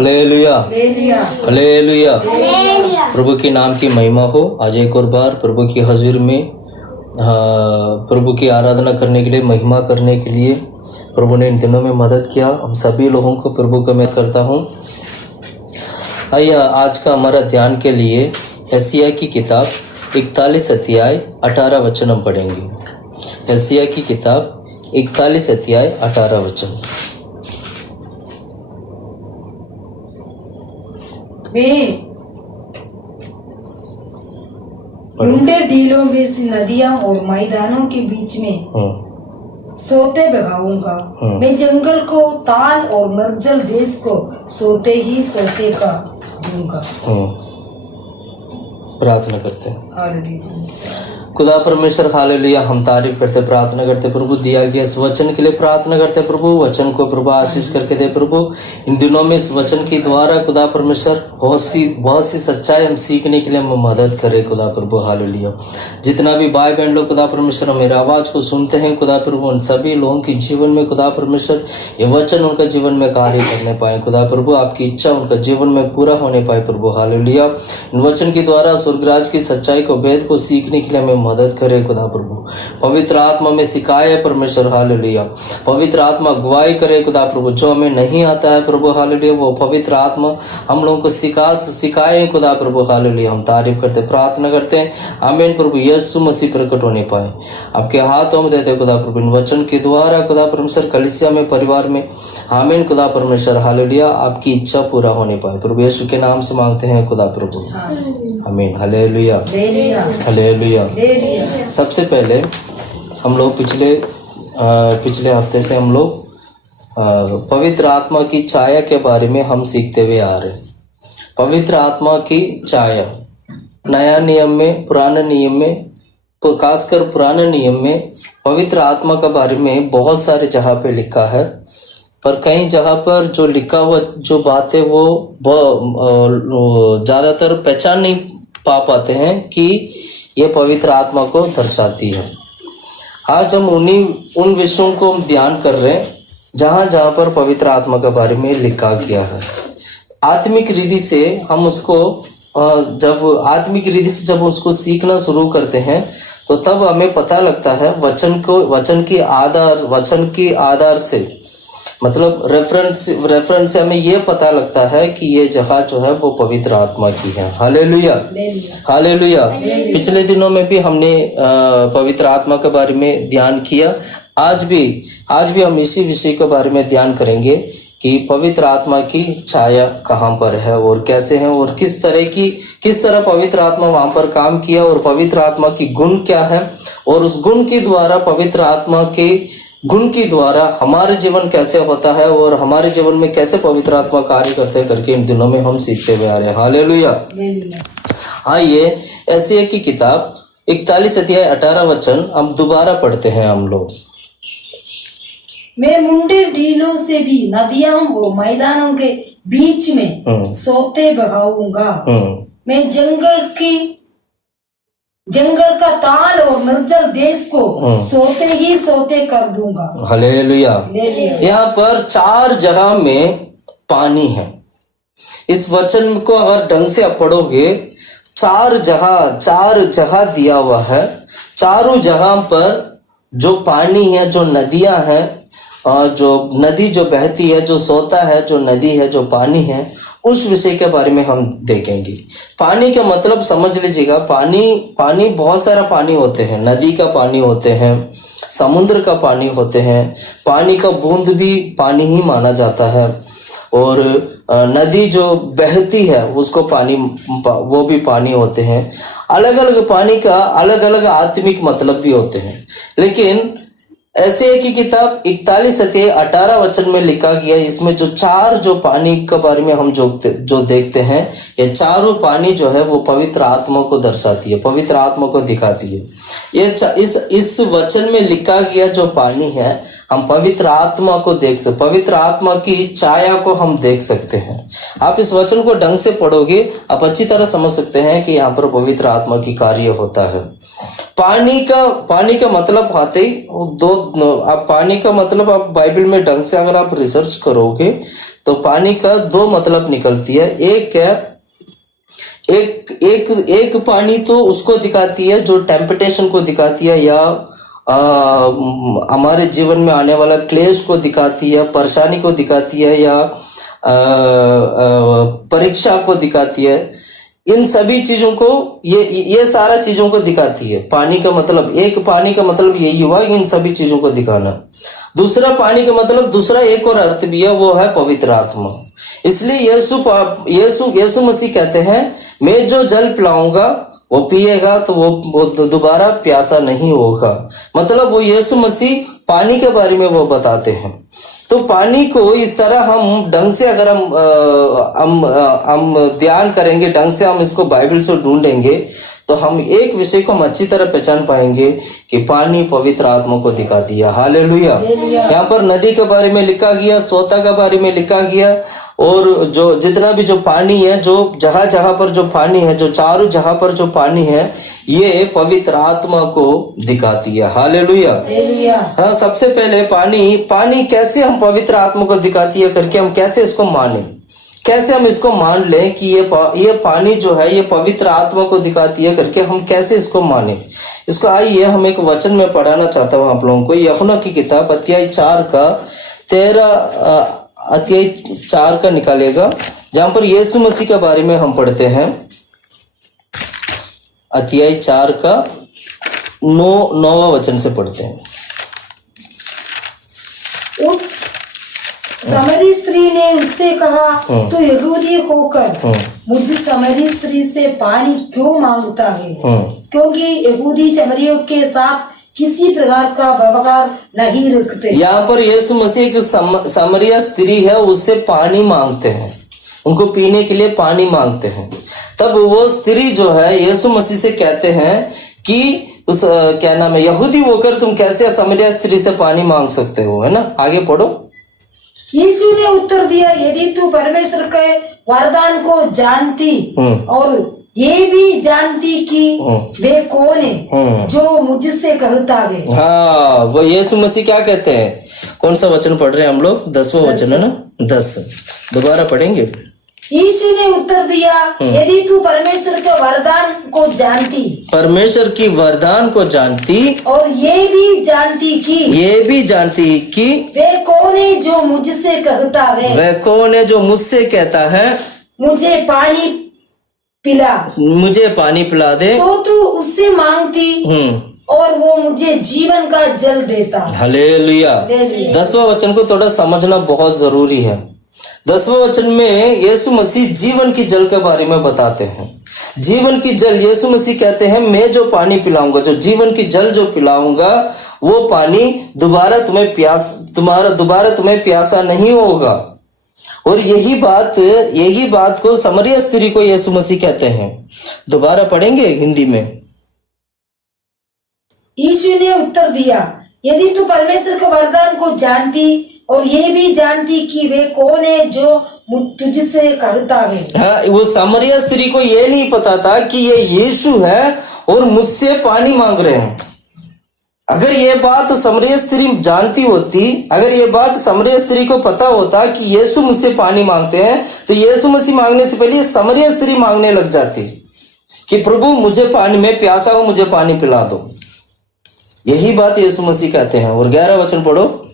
Hallelujah hallelujah. प्रभु के नाम की महिमा हो। आज एक और बार प्रभु की हजूर में प्रभु की आराधना करने के लिए, महिमा करने के लिए प्रभु ने इन दिनों में मदद किया। हम सभी लोगों को प्रभु का मैं करता हूँ। आइए आज का हमारा ध्यान के लिए यशायाह की किताब 41 अध्याय 18 वचन हम पढ़ेंगे। यशायाह की किताब 41 अध्याय 18 वचन। मैं लुंडे ढीलों में से नदियां और मैदानों के बीच में सोते बगाऊंगा। मैं जंगल को ताल और निर्जल देश को सोते ही सोते का दूंगा। प्रार्थना करते हैं। हालेलुया। खुदा परमेश्वर हालेलुया, हम तारीफ करते, प्रार्थना करते प्रभु दिया गया इस वचन के लिए प्रार्थना करते प्रभु। वचन को प्रभु आशीष करके दे प्रभु। इन दिनों में इस वचन के द्वारा खुदा परमेश्वर बहुत सी सच्चाई हम सीखने के लिए हम मदद करे खुदा प्रभु हालेलुया। जितना भी भाई बहन लोग खुदा परमेश्वर मेरे आवाज को सुनते हैं खुदा प्रभु, उन सभी लोगों के जीवन में खुदा परमेश्वर ये वचन उनका जीवन में कार्य करने पाए खुदा प्रभु। आपकी इच्छा उनका जीवन में पूरा होने पाए प्रभु हालेलुया। इन वचन के द्वारा स्वर्गराज की सच्चाई को, वेद को सीखने के लिए हमें मदद करे खुदा प्रभु। पवित्र आत्मा में सिखाए परमेश्वर हालेलुया। पवित्र आत्मा अगुवाई करे खुदा प्रभु। जो हमें नहीं आता है प्रभु हालेलुया, वो पवित्र आत्मा हम लोगों को सिखाए खुदा प्रभु हालेलुया। हम तारीफ करते, प्रार्थना करते हैं आमीन प्रभु। यीशु मसीह प्रकट होने पाए आपके हाथों में देते खुदा प्रभु। इन वचन के द्वारा खुदा परमेश्वर कलीसिया में, परिवार में आमीन खुदा परमेश्वर हालेलुया। आपकी इच्छा पूरा होने पाए प्रभु। यीशु के नाम से मांगते हैं खुदा प्रभु आमीन हालेलुया हालेलुया। सबसे पहले हम लोग पिछले हफ्ते से हम लोग पवित्र आत्मा की छाया के बारे में हम सीखते हुए आ रहे हैं। पवित्र आत्मा की छाया नया नियम में, पुराने नियम में, खासकर पुराने नियम में पवित्र आत्मा के बारे में बहुत सारे जगह पे लिखा है। पर कई जगह पर जो लिखा हुआ जो बातें वो ज़्यादातर पहचान नहीं पा पाते हैं कि ये पवित्र आत्मा को दर्शाती है। आज हम उन विषयों को हम ध्यान कर रहे हैं जहाँ पर पवित्र आत्मा के बारे में लिखा गया है। आत्मिक रीति से हम उसको जब उसको सीखना शुरू करते हैं तो तब हमें पता लगता है वचन के आधार से, मतलब रेफरेंस से हमें ये पता लगता है कि ये जगह जो है वो पवित्र आत्मा की है। Hallelujah hallelujah. पिछले दिनों में भी हमने पवित्र आत्मा के बारे में ध्यान किया। आज भी हम इसी विषय के बारे में ध्यान करेंगे कि पवित्र आत्मा की छाया कहाँ पर है और कैसे है और किस तरह पवित्र आत्मा वहां पर काम किया और पवित्र आत्मा की गुण क्या है और उस गुण के द्वारा, पवित्र आत्मा के गुण के द्वारा हमारे जीवन कैसे होता है और हमारे जीवन में कैसे पवित्र आत्मा कार्य करते हैं करके इन दिनों में हम सीखते हुए आ रहे हैं। हालेलुया। आइए यशायाह की किताब 41 अध्याय 18 वचन हम दोबारा पढ़ते हैं हम लोग। मैं मुंडे ढीलों से भी नदियां और मैदानों के बीच में सोते बगाऊंगा। मैं जंगल का ताल और निर्जल देश को सोते ही सोते कर दूंगा। हालेलुया। यहाँ पर 4 जगह में पानी है। इस वचन को अगर ढंग से आप पढ़ोगे, 4 जगह दिया हुआ है। चारों जगह पर जो पानी है, जो नदियां हैं, जो नदी जो बहती है, जो सोता है, जो नदी है, जो पानी है, उस विषय के बारे में हम देखेंगे। पानी का मतलब समझ लीजिएगा, पानी बहुत सारा पानी होते हैं। नदी का पानी होते हैं, समुद्र का पानी होते हैं, पानी का बूंद भी पानी ही माना जाता है और नदी जो बहती है उसको वो भी पानी होते हैं। अलग अलग पानी का अलग अलग आत्मिक मतलब भी होते हैं। लेकिन यशायाह की किताब 41 अध्याय 18 वचन में लिखा गया, इसमें जो पानी के बारे में हम जो देखते हैं, ये चारों पानी जो है वो पवित्र आत्मा को दर्शाती है, पवित्र आत्मा को दिखाती है। ये इस वचन में लिखा गया जो पानी है, हम पवित्र आत्मा को पवित्र आत्मा की छाया को हम देख सकते हैं। आप इस वचन को ढंग से पढ़ोगे, आप अच्छी तरह समझ सकते हैं कि यहाँ पर पवित्र आत्मा की कार्य होता है। पानी का मतलब आते ही आप पानी का मतलब आप बाइबल में ढंग से अगर आप रिसर्च करोगे तो पानी का दो मतलब निकलती है। एक है एक पानी तो उसको दिखाती है जो टेम्पटेशन को दिखाती है, या हमारे जीवन में आने वाला क्लेश को दिखाती है, परेशानी को दिखाती है, या परीक्षा को दिखाती है। इन सभी चीजों को ये सारा चीजों को दिखाती है। पानी का मतलब यही हुआ कि इन सभी चीजों को दिखाना। दूसरा पानी का मतलब दूसरा एक और अर्थ भी है, वो है पवित्र आत्मा। इसलिए यीशु मसीह कहते हैं मैं जो जल पिलाऊंगा वो पिएगा तो वो दोबारा प्यासा नहीं होगा। मतलब वो यीशु मसीह पानी के बारे में वो बताते हैं। तो पानी को इस तरह हम ढंग से अगर हम ध्यान करेंगे, ढंग से हम इसको बाइबल से ढूंढेंगे तो हम एक विषय को हम अच्छी तरह पहचान पाएंगे कि पानी पवित्र आत्मा को दिखा दिया। हालेलुया। यहाँ पर नदी के बारे में लिखा गया, सोता के बारे में लिखा गया, और जो जितना भी जो पानी है, जो जगह पर जो पानी है, जो चारों जगह पर जो पानी है, ये पवित्र आत्मा को दिखाती है। हालेलुया। हाँ, सबसे पहले पानी कैसे हम पवित्र आत्मा को दिखाती है करके हम कैसे इसको माने, कैसे हम इसको मान लें कि ये पानी जो है ये पवित्र आत्मा को दिखाती है करके हम कैसे इसको माने। इसको आइए हम एक वचन में पढ़ाना चाहता हूँ आप लोगों को। यूहन्ना की किताब अध्याय 4 का निकालेगा, जहां पर यीशु मसीह के बारे में हम पढ़ते हैं। अध्याय 4 का 9वां वचन से पढ़ते हैं। उस समरी स्त्री ने उससे कहा, तो यहूदी होकर मुझे समरी स्त्री से पानी क्यों मांगता है? क्योंकि यहूदी समरियों के साथ किसी प्रकार का व्यवहार नहीं रखते। यहाँ पर यीशु मसीह की समरिया स्त्री है, उससे पानी मांगते हैं, उनको पीने के लिए पानी मांगते हैं। तब वो स्त्री जो है यीशु मसीह से कहते हैं कि क्या नाम है, यहूदी होकर तुम कैसे समरिया स्त्री से पानी मांग सकते हो, है ना। आगे पढ़ो। यीशु ने उत्तर दिया, यदि तू परमेश्वर के वरदान को जानती और ये भी जानती कि वे कौन है जो मुझसे कहता है। हाँ, वो यीशु मसीह क्या कहते हैं? कौन सा वचन पढ़ रहे हैं हम लोग? 10वां वचन है ना, 10 दोबारा पढ़ेंगे। यीशु ने उत्तर दिया, यदि तू परमेश्वर के वरदान को जानती, परमेश्वर की वरदान को जानती, और ये भी जानती कि वे कौन है जो मुझसे कहता है, वे कौन है जो मुझसे कहता है मुझे पानी पिला दे, तो तू उससे मांगती और वो मुझे जीवन का जल देता। हालेलुया। 10वां वचन को थोड़ा समझना बहुत जरूरी है। 10वां वचन में यीशु मसीह जीवन की जल के बारे में बताते हैं। जीवन की जल, यीशु मसीह कहते हैं मैं जो पानी पिलाऊंगा, जो जीवन की जल जो पिलाऊंगा, वो पानी दोबारा तुम्हें प्यासा नहीं होगा। और यही बात को समरिया स्त्री को यीशु मसीह कहते हैं। दोबारा पढ़ेंगे हिंदी में। यीशु ने उत्तर दिया, यदि तू परमेश्वर के वरदान को जानती और ये भी जानती कि वे कौन है जो तुझसे कहता है। हाँ, वो समरिया स्त्री को ये नहीं पता था कि ये यीशु है और मुझसे पानी मांग रहे हैं। अगर ये बात समरिया स्त्री जानती होती, अगर ये बात समरिया स्त्री को पता होता कि यीशु मुझसे पानी मांगते हैं, तो यीशु मसीह मांगने से पहले समरिया स्त्री मांगने लग जाती कि प्रभु मुझे पानी, मैं प्यासा हूं, मुझे पानी पिला दो। यही बात यीशु मसीह कहते हैं। और 11 वचन पढ़ो।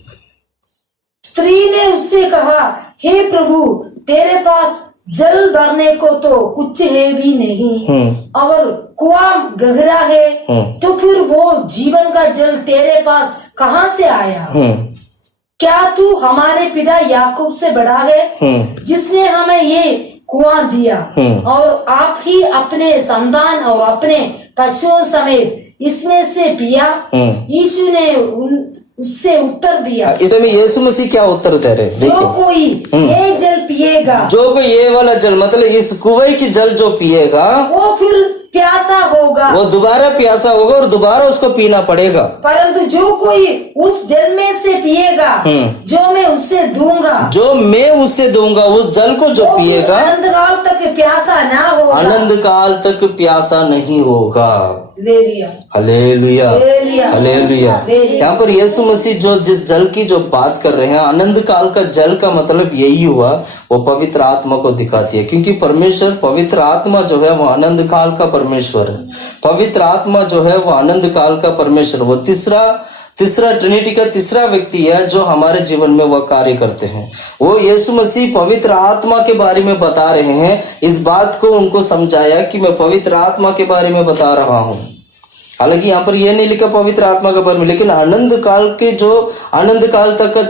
स्त्री ने उससे कहा, हे प्रभु, तेरे पास जल भरने को तो कुछ है भी नहीं, और कुआं गहरा है, तो फिर वो जीवन का जल तेरे पास कहाँ से आया? क्या तू हमारे पिता याकूब से बड़ा है, जिसने हमें ये कुआं दिया, और आप ही अपने संतान और अपने पशुओं समेत इसमें से पिया? यीशु ने उससे उत्तर दिया। इसमें यीशु मसीह क्या उत्तर दे रहे? जो कोई ये जल पिएगा, जो कोई ये वाला जल, मतलब इस कुएं की जल जो पिएगा, वो फिर प्यासा होगा, वो दोबारा प्यासा होगा और दोबारा उसको पीना पड़ेगा। परंतु जो कोई उस जल में से पिएगा जो मैं उससे दूंगा, जो मैं उसे दूंगा, उस जल को जो वो पिएगा अनंत काल तक प्यासा ना होगा। आनंद काल तक प्यासा नहीं होगा। Hallelujah, hallelujah, hallelujah, hallelujah. Hallelujah. यहाँ पर यीशु मसीह जो जिस जल की जो बात कर रहे हैं, आनंद काल का जल का मतलब यही हुआ, वो पवित्र आत्मा को दिखाती है। क्योंकि परमेश्वर पवित्र आत्मा जो है वो आनंद काल का परमेश्वर है। पवित्र आत्मा जो है वो आनंद काल का परमेश्वर, वो तीसरा ट्रिनिटी का तीसरा व्यक्ति है जो हमारे जीवन में वह कार्य करते हैं। वो यीशु मसीह पवित्र आत्मा के बारे में बता रहे हैं। इस बात को उनको समझाया कि मैं पवित्र आत्मा के बारे में बता रहा हूँ। हालांकि यहाँ पर यह नहीं लिखा पवित्र आत्मा के बारे में, लेकिन आनंद काल तक का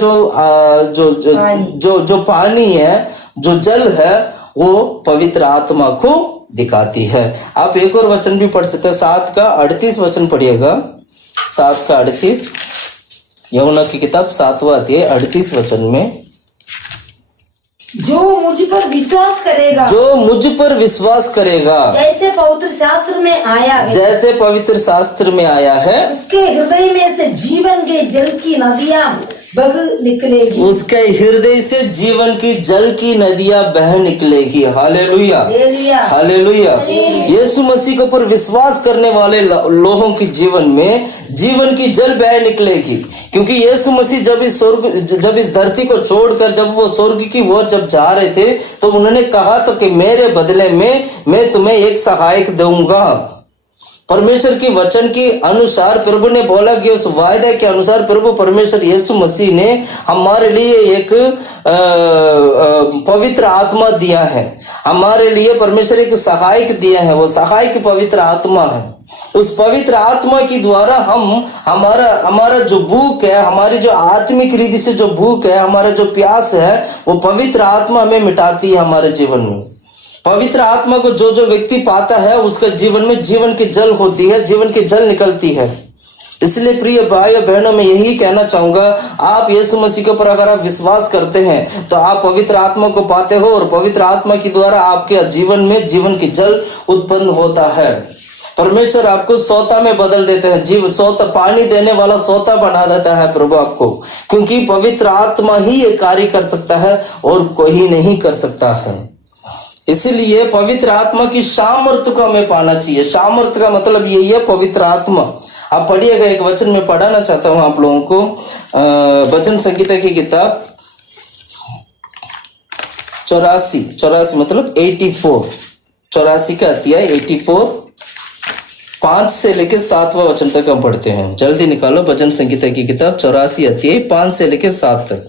जो पानी है, जो जल है, वो पवित्र आत्मा को दिखाती है। आप एक और वचन भी पढ़ सकते हैं, 7 का 38 वचन पढ़िएगा। 7 का 38, यूहन्ना की किताब 7वां अध्याय 38 वचन में, जो मुझ पर विश्वास करेगा, जो मुझ पर विश्वास करेगा, जैसे पवित्र शास्त्र में आया है, जैसे पवित्र शास्त्र में आया है, उसके हृदय में से जीवन के जल की नदियां बह निकलेगी। उसके हृदय से जीवन की जल की नदियां बह निकलेगी। Hallelujah, hallelujah. यीशु मसीह के ऊपर विश्वास करने वाले लोगों के जीवन में जीवन की जल बह निकलेगी। क्योंकि यीशु मसीह जब इस धरती को छोड़कर जब वो स्वर्ग की ओर जब जा रहे थे, तो उन्होंने कहा था कि मेरे बदले में मैं तुम्हें एक सहायक दूंगा। परमेश्वर की वचन के अनुसार प्रभु ने बोला कि उस वायदे के अनुसार प्रभु परमेश्वर यीशु मसीह ने हमारे लिए एक पवित्र आत्मा दिया है। हमारे लिए परमेश्वर एक सहायक दिया है, वो सहायक पवित्र आत्मा है। उस पवित्र आत्मा की द्वारा हम हमारा जो भूख है, हमारी जो आत्मिक रीति से जो भूख है, हमारा जो प्यास है, वो पवित्र आत्मा हमें मिटाती है हमारे जीवन में। पवित्र आत्मा को जो व्यक्ति पाता है, उसके जीवन में जीवन की जल होती है, जीवन की जल निकलती है। इसलिए प्रिय भाइयों बहनों, मैं यही कहना चाहूंगा, आप यीशु मसीह के ऊपर अगर आप विश्वास करते हैं तो आप पवित्र आत्मा को पाते हो, और पवित्र आत्मा के द्वारा आपके जीवन में जीवन की जल उत्पन्न होता है। परमेश्वर आपको सोता में बदल देते हैं, जीव सोता, पानी देने वाला सोता बना देता है प्रभु आपको, क्योंकि पवित्र आत्मा ही ये कार्य कर सकता है और कोई नहीं कर सकता है। इसीलिए पवित्र आत्मा की सामर्थ्य को हमें पाना चाहिए। सामर्थ्य का मतलब यही है पवित्र आत्मा। आप पढ़िएगा, एक वचन में पढ़ाना चाहता हूं आप लोगों को, भजन संगीता की किताब 84 मतलब 84 का अध्याय 84, 5 से लेके 7वां वचन तक हम पढ़ते हैं। जल्दी निकालो, भजन संगीता की किताब 84 अध्याय 5 से लेके 7 तक।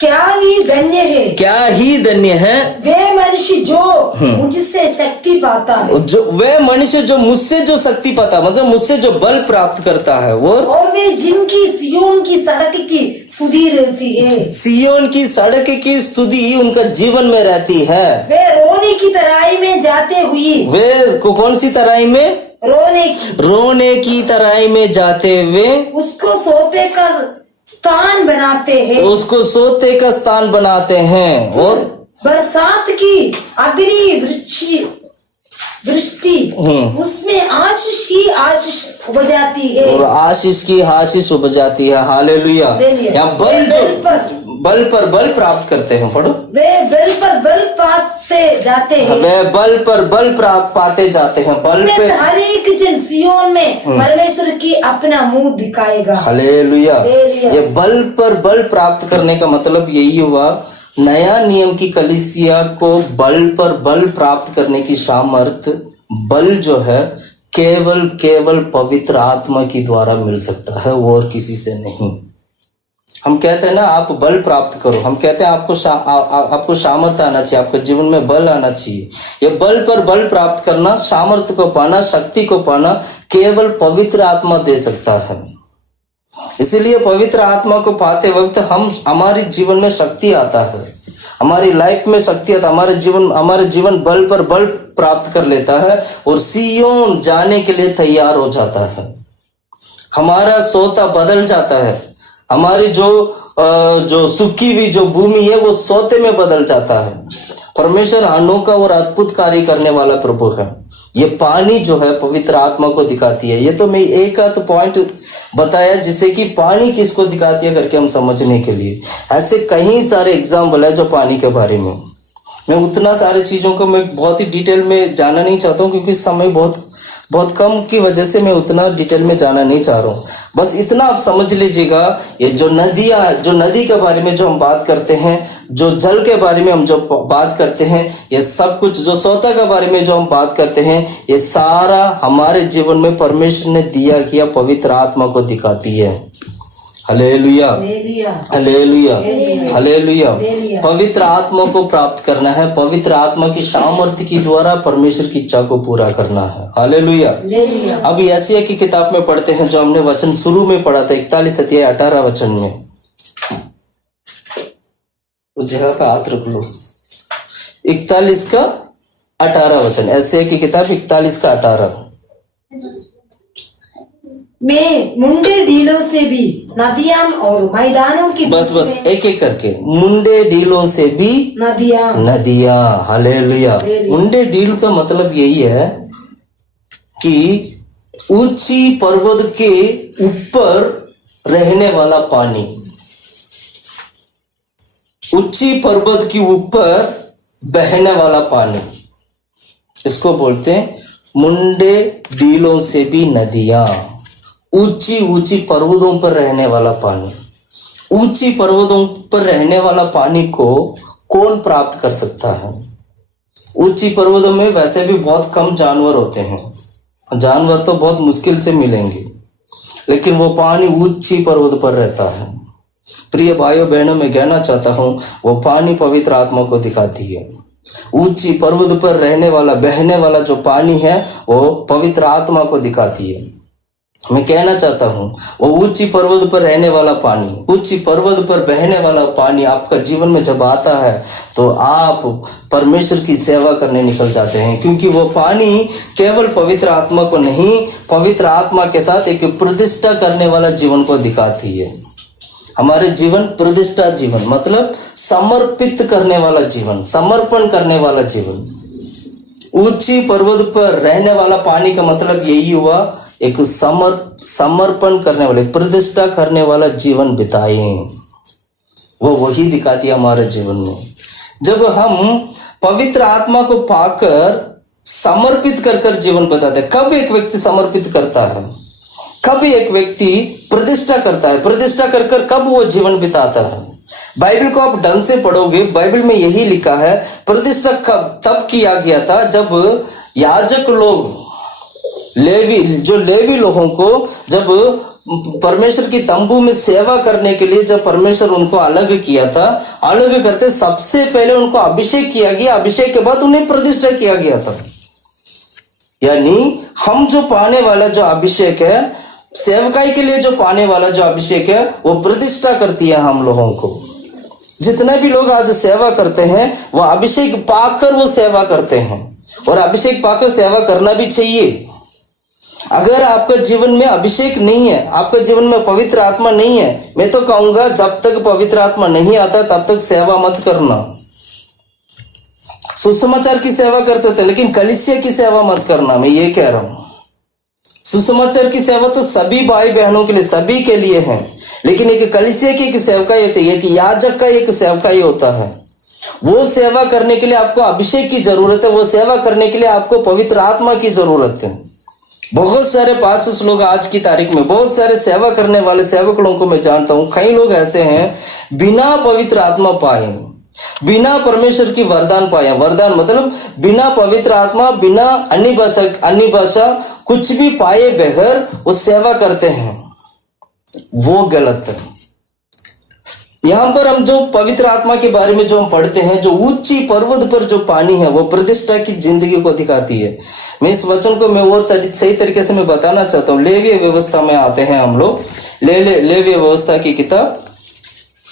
क्या ही धन्य है, क्या ही धन्य है वे मनुष्य जो मुझसे शक्ति पाता है, वे मनुष्य जो मुझसे जो शक्ति पाता, मतलब मुझसे जो बल प्राप्त करता है, और वे जिनकी सियोन की सड़क की स्तुति रहती है। सियोन की सड़क की स्तुति उनका जीवन में रहती है। वे रोने की तराई में जाते हुए, वे कौन सी तराई में? रोने की तराई में जाते हुए उसको सोते का स्थान बनाते हैं, उसको सोते का स्थान बनाते हैं, और बरसात की अगली वृष्टि उसमें आशीष ही आशीष उपज जाती है, और आशीष की आशीष उपज जाती है। हालेलुया। यहाँ बल पर बल प्राप्त करते हैं। पढ़ो, वे बल पर बल पाते जाते हैं, वे बल पर बल प्राप्त पाते जाते हैं। बल पे हर एक जन सियोन में परमेश्वर की अपना मुंह दिखाएगा। हालेलुया। ये बल पर बल प्राप्त करने का मतलब यही हुआ, नया नियम की कलीसिया को बल पर बल प्राप्त करने की सामर्थ, बल जो है केवल पवित्र आत्मा की द्वारा मिल सकता है, और किसी से नहीं। हम कहते हैं ना, आप बल प्राप्त करो, हम कहते हैं आपको सामर्थ्य आना चाहिए, आपके जीवन में बल आना चाहिए। ये बल पर बल प्राप्त करना, सामर्थ्य को पाना, शक्ति को पाना केवल पवित्र आत्मा दे सकता है। इसीलिए पवित्र आत्मा को पाते वक्त हमारे जीवन में शक्ति आता है, हमारी लाइफ में शक्ति आता है, हमारे जीवन बल पर बल प्राप्त कर लेता है, और सियोन जाने के लिए तैयार हो जाता है। हमारा सोता बदल जाता है, हमारी जो सूखी हुई जो भूमि है वो सोते में बदल जाता है। परमेश्वर अनोखा और अद्भुत कार्य करने वाला प्रभु है। ये पानी जो है पवित्र आत्मा को दिखाती है। ये तो मैं एक आध पॉइंट बताया जिससे कि पानी किसको दिखाती है करके हम समझने के लिए। ऐसे कई सारे एग्जाम्पल है जो पानी के बारे में। मैं उतना सारे चीजों को मैं बहुत ही डिटेल में जाना नहीं चाहता हूँ, क्योंकि समय बहुत कम की वजह से मैं उतना डिटेल में जाना नहीं चाह रहा हूँ। बस इतना आप समझ लीजिएगा, ये जो नदी के बारे में जो हम बात करते हैं, जो जल के बारे में हम जो बात करते हैं, ये सब कुछ जो सोता के बारे में जो हम बात करते हैं, ये सारा हमारे जीवन में परमेश्वर ने दिया किया पवित्र आत्मा को दिखाती है। Hallelujah, hallelujah, hallelujah. पवित्र आत्मा को प्राप्त करना है, पवित्र आत्मा की सामर्थ्य के द्वारा परमेश्वर की इच्छा को पूरा करना है। हालेलुया। अब यशायाह की किताब में पढ़ते हैं, जो हमने वचन शुरू में पढ़ा था, 41 अध्याय 18 वचन में। उस जगह पे हाथ रख लो। 41 का 18 वचन, यशायाह की किताब 41 का 18। मैं मुंडे डीलों से भी नदियां और मैदानों के बस एक एक करके, मुंडे डीलों से भी नदियां। हालेलुया। मुंडे डील का मतलब यही है कि ऊंची पर्वत के ऊपर रहने वाला पानी, ऊंची पर्वत के ऊपर बहने वाला पानी, इसको बोलते हैं मुंडे डीलों से भी नदियां। ऊंची ऊंची पर्वतों पर रहने वाला पानी। ऊंची पर्वतों पर रहने वाला पानी को कौन प्राप्त कर सकता है? ऊंची पर्वतों में वैसे भी बहुत कम जानवर होते हैं, जानवर तो बहुत मुश्किल से मिलेंगे, लेकिन वो पानी ऊंची पर्वत पर रहता है। प्रिय भाइयों बहनों, मैं कहना चाहता हूं, वो पानी पवित्र आत्मा को दिखाती है। ऊंची पर्वत पर रहने वाला, बहने वाला जो पानी है, वो पवित्र आत्मा को दिखाती है। मैं कहना चाहता हूं, वो ऊंची पर्वत पर रहने वाला पानी, ऊंची पर्वत पर बहने वाला पानी आपका जीवन में जब आता है, तो आप परमेश्वर की सेवा करने निकल जाते हैं, क्योंकि वो पानी केवल पवित्र आत्मा को नहीं, पवित्र आत्मा के साथ एक प्रतिष्ठा करने वाला जीवन को दिखाती है। हमारे जीवन, प्रतिष्ठा जीवन मतलब समर्पित करने वाला जीवन, समर्पण करने वाला जीवन। ऊंची पर्वत पर रहने वाला पानी का मतलब यही हुआ, एक समर्पण करने वाले, प्रतिष्ठा करने वाला जीवन बिताए। वो वही दिखाती है हमारे जीवन में। जब हम पवित्र आत्मा को पाकर समर्पित कर जीवन बिताते हैं। कब एक व्यक्ति समर्पित करता है, कब एक व्यक्ति प्रतिष्ठा करता है, प्रतिष्ठा कर कब वो जीवन बिताता है। बाइबल को आप ढंग से पढ़ोगे, बाइबल में यही लिखा है, प्रतिष्ठा कब तब किया गया था जब याजक लोग, लेवी लोगों को जब परमेश्वर की तंबू में सेवा करने के लिए जब परमेश्वर उनको अलग किया था, अलग करते सबसे पहले उनको अभिषेक किया गया, अभिषेक के बाद उन्हें प्रतिष्ठा किया गया था। यानी हम जो पाने वाला जो अभिषेक है, सेवकाई के लिए जो पाने वाला जो अभिषेक है, वो प्रतिष्ठा करती है हम लोगों को। जितने भी लोग आज सेवा करते हैं, वो अभिषेक पाकर वो सेवा करते हैं, और अभिषेक पाकर सेवा करना भी चाहिए। अगर आपका जीवन में अभिषेक नहीं है, आपके जीवन में पवित्र आत्मा नहीं है, मैं तो कहूंगा जब तक पवित्र आत्मा नहीं आता तब तक सेवा मत करना। सुसमाचार की सेवा कर सकते, लेकिन कलीसिया की सेवा मत करना, मैं ये कह रहा हूं। सुसमाचार की सेवा तो सभी भाई बहनों के लिए, सभी के लिए है, लेकिन एक कलीसिया की एक सेवकाई होती है, एक याजक का एक सेवकाई होता है। वो सेवा करने के लिए आपको अभिषेक की जरूरत है, वो सेवा करने के लिए आपको पवित्र आत्मा की जरूरत है। बहुत सारे पास्टर्स लोग आज की तारीख में, बहुत सारे सेवा करने वाले सेवक लोगों को मैं जानता हूं, कई लोग ऐसे हैं बिना पवित्र आत्मा पाए, बिना परमेश्वर की वरदान पाए। वरदान मतलब बिना पवित्र आत्मा, बिना अन्य भाषा कुछ भी पाए बगैर वो सेवा करते हैं, वो गलत है। यहां पर हम जो पवित्र आत्मा के बारे में जो हम पढ़ते हैं, जो ऊंची पर्वत पर जो पानी है, वो प्रतिष्ठा की जिंदगी को दिखाती है। मैं इस वचन को मैं और सही तरीके से मैं बताना चाहता हूं। लेवीय व्यवस्था में आते हैं हम लोग, लेवीय व्यवस्था की किताब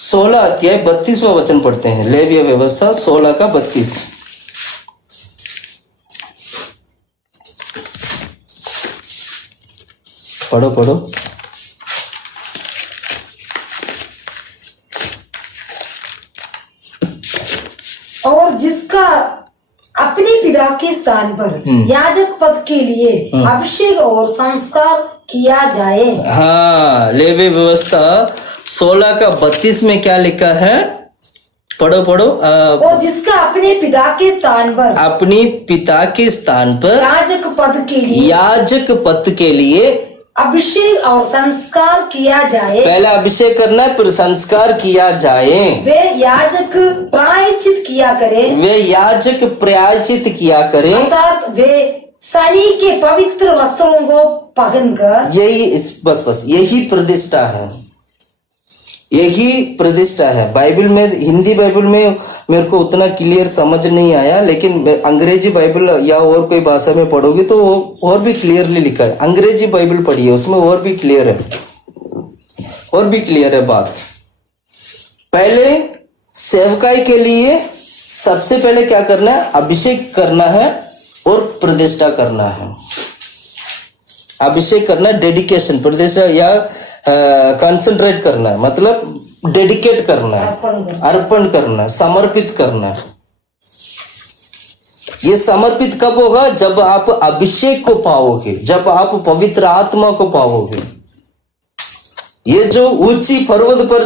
16 अध्याय 32वां वचन पढ़ते हैं। लेवीय व्यवस्था 16 का 32। पढ़ो। और जिसका अपने पिता के स्थान पर याजक पद के लिए अभिषेक और संस्कार किया जाए। हाँ, लेवी व्यवस्था 16 का 32 में क्या लिखा है? पढ़ो और जिसका अपने पिता के स्थान पर, अपनी पिता के स्थान पर याजक पद के लिए अभिषेक और संस्कार किया जाए। पहले अभिषेक करना है, फिर संस्कार किया जाए। वे याजक प्रायश्चित किया करें। वे याजक प्रायश्चित किया करें, अर्थात वे शरीर के पवित्र वस्त्रों को पहनकर। बस यही प्रतिष्ठा है, यही प्रतिष्ठा है। बाइबल में, हिंदी बाइबल में मेरे को उतना क्लियर समझ नहीं आया, लेकिन अंग्रेजी बाइबल या और कोई भाषा में पढ़ोगे तो वो और भी क्लियरली लिखा है। अंग्रेजी बाइबल पढ़िए, उसमें और भी क्लियर है बात। पहले सेवकाई के लिए सबसे पहले क्या करना है? अभिषेक करना है और प्रतिष्ठा करना है। अभिषेक करना, डेडिकेशन, प्रतिष्ठा या कंसंट्रेट करना है, मतलब डेडिकेट करना है, अर्पण करना है, समर्पित करना है। ये समर्पित कब होगा? जब आप अभिषेक को पाओगे, जब आप पवित्र आत्मा को पाओगे। ये जो ऊंची पर्वत पर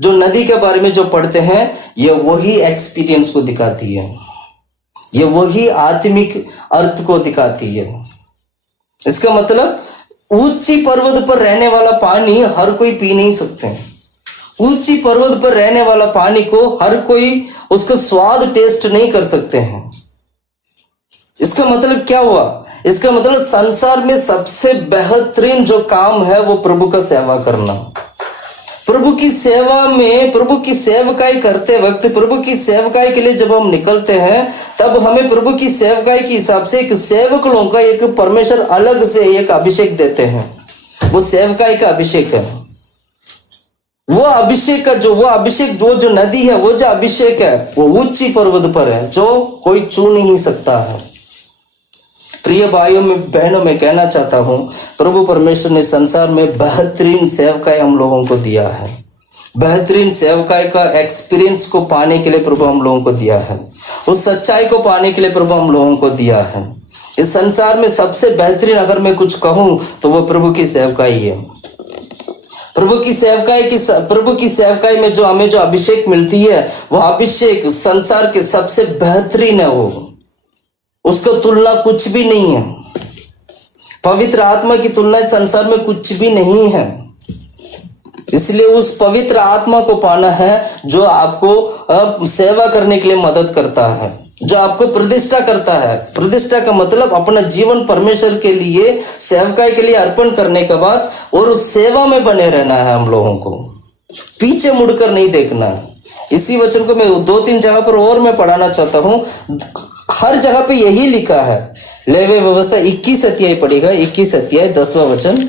जो नदी के बारे में जो पढ़ते हैं, ये वही एक्सपीरियंस को दिखाती है, ये वही आत्मिक अर्थ को दिखाती है। इसका मतलब ऊंची पर्वत पर रहने वाला पानी हर कोई पी नहीं सकते। ऊंची पर्वत पर रहने वाला पानी को हर कोई उसका स्वाद टेस्ट नहीं कर सकते हैं। इसका मतलब क्या हुआ? इसका मतलब संसार में सबसे बेहतरीन जो काम है वो प्रभु का सेवा करना। प्रभु की सेवा में, प्रभु की सेवकाई करते वक्त, प्रभु की सेवकाई के लिए जब हम निकलते हैं, तब हमें प्रभु की सेवकाई के हिसाब से एक सेवक लोगों का एक परमेश्वर अलग से एक अभिषेक देते हैं। वो सेवकाई का अभिषेक है। वो अभिषेक का जो नदी है, वो जो अभिषेक है, वो ऊंची पर्वत पर है, जो कोई छू नहीं सकता है। प्रिय भाइयों में, बहनों में कहना चाहता हूं, प्रभु परमेश्वर ने संसार में बेहतरीन सेवकाई हम लोगों को दिया है। बेहतरीन सेवकाई का एक्सपीरियंस को पाने के लिए प्रभु हम लोगों को दिया है। उस सच्चाई को पाने के लिए प्रभु हम लोगों को दिया है। इस संसार में सबसे बेहतरीन अगर मैं कुछ कहूं तो वो प्रभु की सेवकाई है। प्रभु की सेवकाई में जो हमें जो अभिषेक मिलती है, वो अभिषेक संसार के सबसे बेहतरीन है। वो उसका तुलना कुछ भी नहीं है। पवित्र आत्मा की तुलना संसार में कुछ भी नहीं है। इसलिए उस पवित्र आत्मा को पाना है जो आपको सेवा करने के लिए मदद करता है, जो आपको प्रतिष्ठा करता है। प्रतिष्ठा का मतलब अपना जीवन परमेश्वर के लिए, सेवकाई के लिए अर्पण करने के बाद और उस सेवा में बने रहना है। हम लोगों को पीछे मुड़कर नहीं देखना है। इसी वचन को मैं 2-3 जगह पर और मैं पढ़ाना चाहता हूं। हर जगह पे यही लिखा है। लेवी व्यवस्था 21 अध्याय पढ़ेगा, 21 अध्याय 10वां वचन,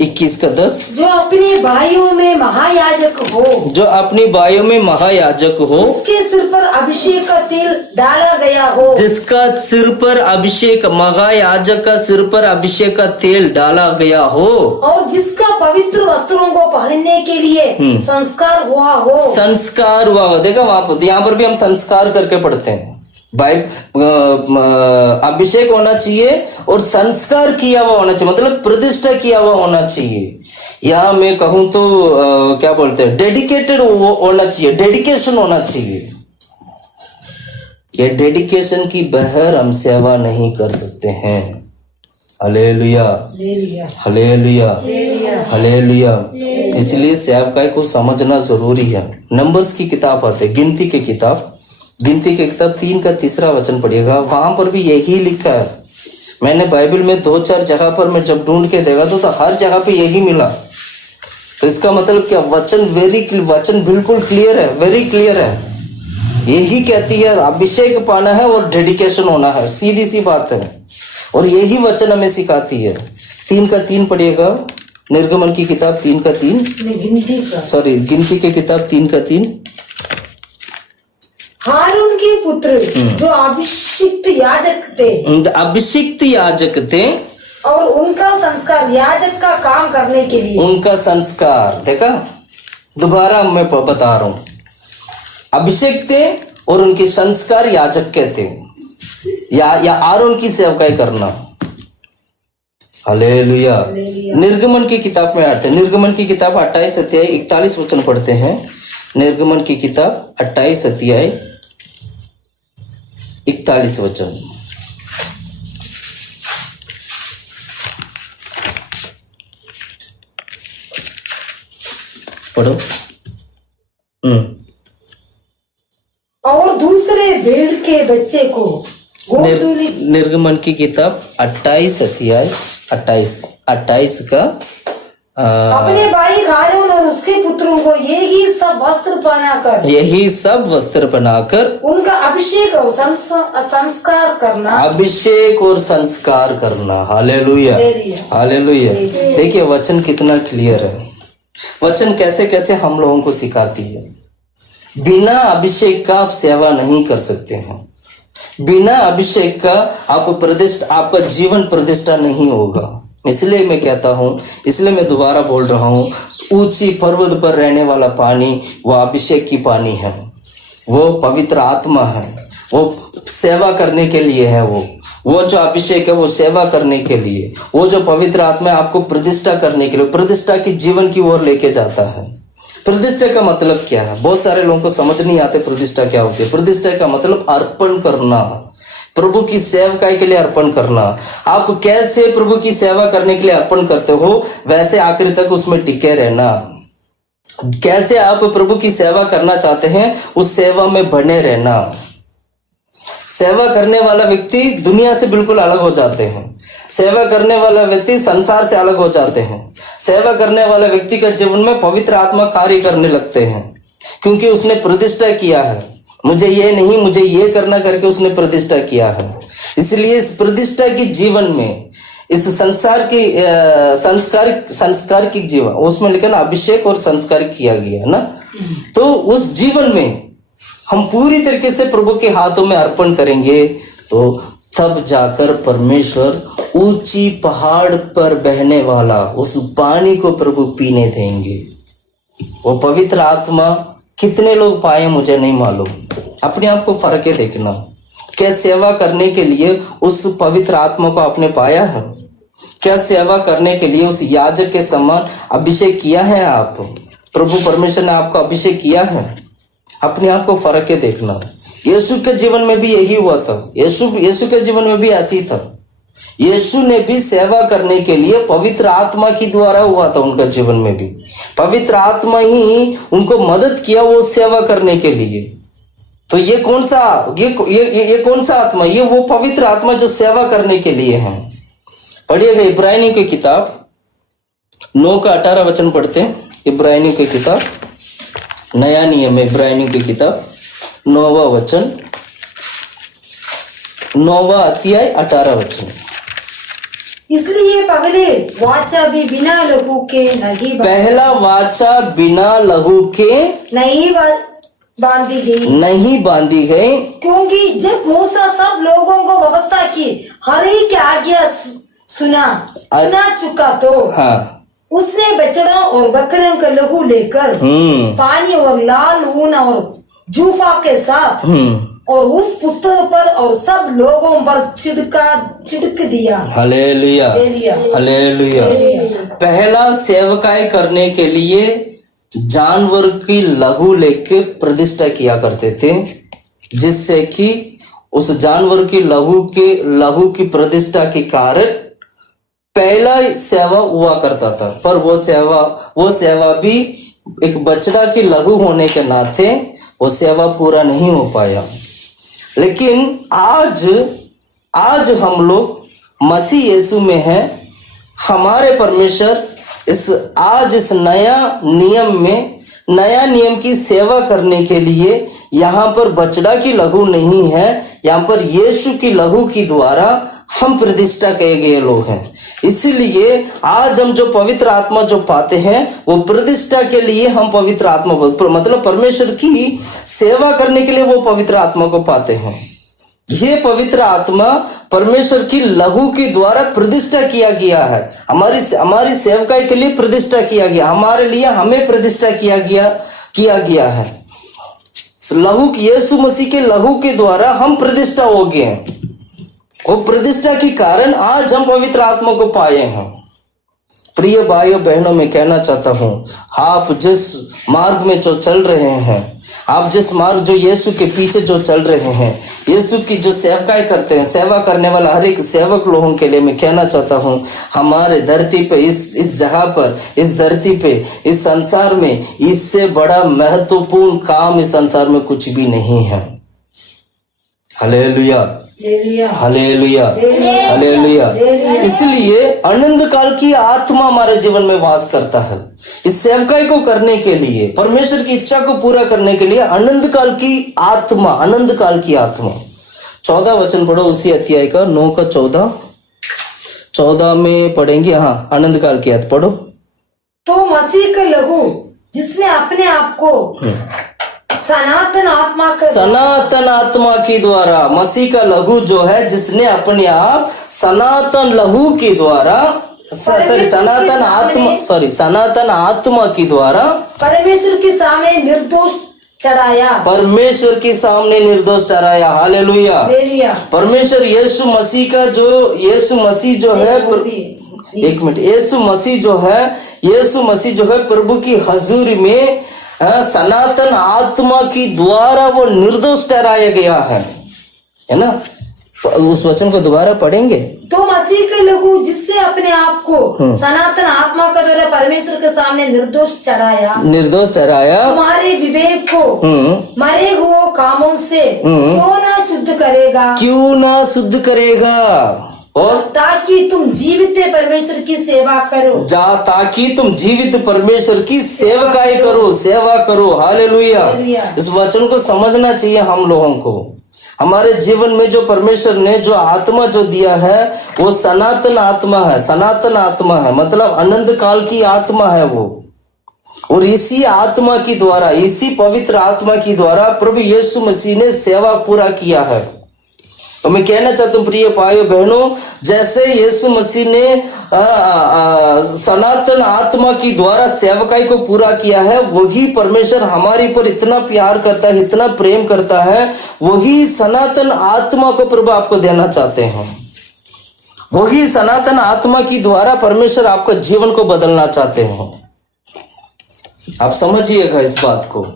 21 का 10। जो अपने भाइयों में महायाजक हो, जो अपनी भाइयों में महायाजक हो, उसके सिर पर अभिषेक का तेल डाला गया हो, जिसका सिर पर अभिषेक, महायाजक का सिर पर अभिषेक का तेल डाला गया हो, और जिसका पवित्र वस्त्रों को पहनने के लिए संस्कार हुआ हो। संस्कार हुआ हो, देखा वहां पर, यहाँ पर भी हम संस्कार करके पढ़ते हैं। अभिषेक होना चाहिए और संस्कार किया हुआ होना चाहिए, मतलब प्रतिष्ठा किया हुआ होना चाहिए। यहाँ मैं कहूँ तो क्या बोलते हैं, डेडिकेटेड होना चाहिए, डेडिकेशन होना चाहिए। ये डेडिकेशन की बगैर हम सेवा नहीं कर सकते हैं। Hallelujah, hallelujah, hallelujah. इसलिए सेवकाई को समझना जरूरी है। नंबर्स की किताब आते, गिनती की किताब, गिनती की किताब 3 का 3रा वचन पढ़िएगा। वहां पर भी यही लिखा है। मैंने बाइबल में 2-4 जगह पर मैं जब ढूंढ के देखा तो हर जगह पे यही मिला। तो इसका मतलब क्या? वचन बिल्कुल क्लियर है, वेरी क्लियर है। यही कहती है अभिषेक पाना है और डेडिकेशन होना है, सीधी सी बात है। और यही वचन हमें सिखाती है। 3 का 3 पढ़िएगा, निर्गमन की किताब 3 का 3, गिनती की किताब 3 का 3। हारून के पुत्र जो अभिषिक्त याजक थे, और उनका संस्कार याजक का काम करने के लिए, उनका संस्कार, देखा, दोबारा मैं बता रहा हूं, अभिषेक थे और उनके संस्कार याजक के थे। या आरोन की सेवकाई करना। हालेलुया। निर्गमन की किताब में आते हैं, निर्गमन की किताब 28 अध्याय 41 वचन पढ़ते हैं। निर्गमन की किताब 28 अध्याय 41 वचन पढ़ो। और दूसरे भेड़ के बच्चे को गोधूली निर्गमन की किताब 28 अध्याय 28 का अपने भाई हारून और उसके पुत्रों को यही सब वस्त्र पहनाकर उनका अभिषेक और संस्कार करना। Hallelujah, hallelujah. देखिए वचन कितना क्लियर है। वचन कैसे कैसे हम लोगों को सिखाती है। बिना अभिषेक का आप सेवा नहीं कर सकते हैं। बिना अभिषेक का आपका जीवन प्रतिष्ठा नहीं होगा। इसलिए मैं कहता हूं, इसलिए मैं दोबारा बोल रहा हूं, ऊंची पर्वत पर रहने वाला पानी वो अभिषेक की पानी है, वो पवित्र आत्मा है, वो सेवा करने के लिए है। वो जो अभिषेक है वो सेवा करने के लिए, वो जो पवित्र आत्मा है आपको प्रतिष्ठा करने के लिए, प्रतिष्ठा की जीवन की ओर लेके जाता है। प्रतिष्ठा का मतलब क्या है? बहुत सारे लोगों को समझ नहीं आते प्रतिष्ठा क्या होती है। प्रतिष्ठा का मतलब अर्पण करना, प्रभु की सेवकाई के लिए अर्पण करना। आप कैसे प्रभु की सेवा करने के लिए अर्पण करते हो, वैसे आखिर तक उसमें टिके रहना। कैसे आप प्रभु की सेवा करना चाहते हैं, उस सेवा में बने रहना। सेवा करने वाला व्यक्ति दुनिया से बिल्कुल अलग हो जाते हैं। सेवा करने वाला व्यक्ति संसार से अलग हो जाते हैं। सेवा करने वाला व्यक्ति का जीवन में पवित्र आत्मा कार्य करने लगते हैं, क्योंकि उसने प्रतिष्ठा किया है। मुझे ये नहीं, मुझे ये करना करके उसने प्रतिष्ठा किया है। इसलिए इस प्रतिष्ठा के जीवन में, इस संसार की संस्कार की जीवन, उसमें लिखा ना अभिषेक और संस्कार किया गया ना, तो उस जीवन में हम पूरी तरीके से प्रभु के हाथों में अर्पण करेंगे, तो तब जाकर परमेश्वर ऊंची पहाड़ पर बहने वाला उस पानी को प्रभु पीने देंगे। वो पवित्र आत्मा कितने लोग पाए मुझे नहीं मालूम। अपने आप को फर्क देखना, क्या सेवा करने के लिए उस पवित्र आत्मा को आपने पाया है? क्या सेवा करने के लिए उस याजक के समान अभिषेक किया है? आप प्रभु परमेश्वर ने आपको अभिषेक किया है? अपने आप को फर्क देखना। यीशु के जीवन में भी यही हुआ था। यीशु के जीवन में भी ऐसी था। यीशु ने भी सेवा करने के लिए पवित्र आत्मा के द्वारा हुआ था। उनका जीवन में भी पवित्र आत्मा ही उनको मदद किया वो सेवा करने के लिए। तो ये कौन सा आत्मा? ये वो पवित्र आत्मा जो सेवा करने के लिए है। पढ़िएगा इब्रानियों की किताब 9 का 18 वचन पढ़ते हैं। इब्रानियों की किताब, नया नियम, इब्रानियों की किताब 9वां वचन, 9वां अध्याय 18 वचन। इसलिए पहले वाचा भी बिना लहू के नहीं, पहला वाचा बिना लहू के नहीं बांधी गई, क्योंकि जब मूसा सब लोगों को व्यवस्था की हर एक आज्ञा सुना चुका, तो हाँ, उसने बछड़ा और बकरों का लहू लेकर पानी और लाल ऊन और जूफा के साथ और उस पुस्तक पर और सब लोगों पर छिड़क दिया। Hallelujah, hallelujah. पहला सेवकाई करने के लिए जानवर की लहू लेके प्रतिष्ठा किया करते थे, जिससे कि उस जानवर की लहू की प्रतिष्ठा के कारण पहला सेवा हुआ करता था। पर वो सेवा भी एक बछड़ा की लहू होने के नाते वो सेवा पूरा नहीं हो पाया। लेकिन आज हम लोग मसीह यीशु में हैं। हमारे परमेश्वर इस नया नियम की सेवा करने के लिए यहाँ पर बछड़ा की लहू नहीं है, यहाँ पर यीशु की लहू की द्वारा हम प्रतिष्ठा किए गए लोग हैं। इसीलिए आज हम जो पवित्र आत्मा जो पाते हैं वो प्रतिष्ठा के लिए हम पवित्र आत्मा, मतलब परमेश्वर की सेवा करने के लिए वो पवित्र आत्मा को पाते हैं। ये पवित्र आत्मा परमेश्वर की लहू के द्वारा प्रतिष्ठा किया गया है। हमारी सेवकाई के लिए प्रतिष्ठा किया गया, हमारे लिए हमें प्रतिष्ठा किया गया है। लहू, यीशु मसीह के लहू के द्वारा हम प्रतिष्ठा हो गए हैं। वो प्रतिष्ठा के कारण आज हम पवित्र आत्मा को पाए हैं। प्रिय भाइयों बहनों, मैं कहना चाहता हूं, आप जिस मार्ग में जो चल रहे हैं, आप जिस मार्ग जो यीशु के पीछे जो चल रहे हैं, यीशु की जो सेवकाई करते हैं, सेवा करने वाला हर एक सेवक लोगों के लिए मैं कहना चाहता हूं, हमारे धरती पे इस जगह पर, इस धरती पे, इस संसार में इससे बड़ा महत्वपूर्ण काम इस संसार में कुछ भी नहीं है। Hallelujah, hallelujah, hallelujah. इसलिए अनंत काल की आत्मा हमारे जीवन में वास करता है। इस सेवकाई को करने के लिए, परमेश्वर की इच्छा को पूरा करने के लिए अनंत काल की आत्मा, अनंत काल की आत्मा। 14 वचन पढ़ो उसी अध्याय का, 9 का 14 में पढ़ेंगे। हाँ, अनंत काल की आत्मा पढ़ो। तो मसीह का लहू जिसने अपने आप को सनातन आत्मा के द्वारा, मसीह का लहू जो है जिसने अपने आप सनातन लहू के द्वारा, सनातन आत्मा के द्वारा परमेश्वर के सामने निर्दोष चढ़ाया, परमेश्वर के सामने निर्दोष चढ़ाया। हालेलुया। परमेश्वर यीशु मसीह का जो, यीशु मसीह जो है, एक मिनट, यीशु मसीह जो है प्रभु की हजूरी में सनातन आत्मा की द्वारा वो निर्दोष ठहराया गया है ना। उस वचन को दोबारा पढ़ेंगे। तो मसीह के लहू जिससे अपने आप को सनातन आत्मा का द्वारा परमेश्वर के सामने निर्दोष ठहराया, तुम्हारे विवेक को मरे हुए कामों से क्यों ना शुद्ध करेगा, और ताकि तुम जीवित परमेश्वर की सेवा करो, सेवा करो। हालेलुया। इस वचन को समझना चाहिए हम लोगों को। हमारे जीवन में जो परमेश्वर ने जो आत्मा जो दिया है वो सनातन आत्मा है, सनातन आत्मा है, मतलब अनंत काल की आत्मा है वो। और इसी आत्मा की द्वारा, इसी पवित्र आत्मा की द्वारा प्रभु यीशु मसीह ने सेवा पूरा किया है। तो मैं कहना चाहता हूँ प्रिय भाइयों बहनों, जैसे यीशु मसीह ने सनातन आत्मा की द्वारा सेवकाई को पूरा किया है, वही परमेश्वर हमारे पर इतना प्यार करता है, इतना प्रेम करता है, वही सनातन आत्मा को प्रभु आपको देना चाहते हैं। वही सनातन आत्मा की द्वारा परमेश्वर आपका जीवन को बदलना चाहते हैं। आप समझिएगा इस बात को।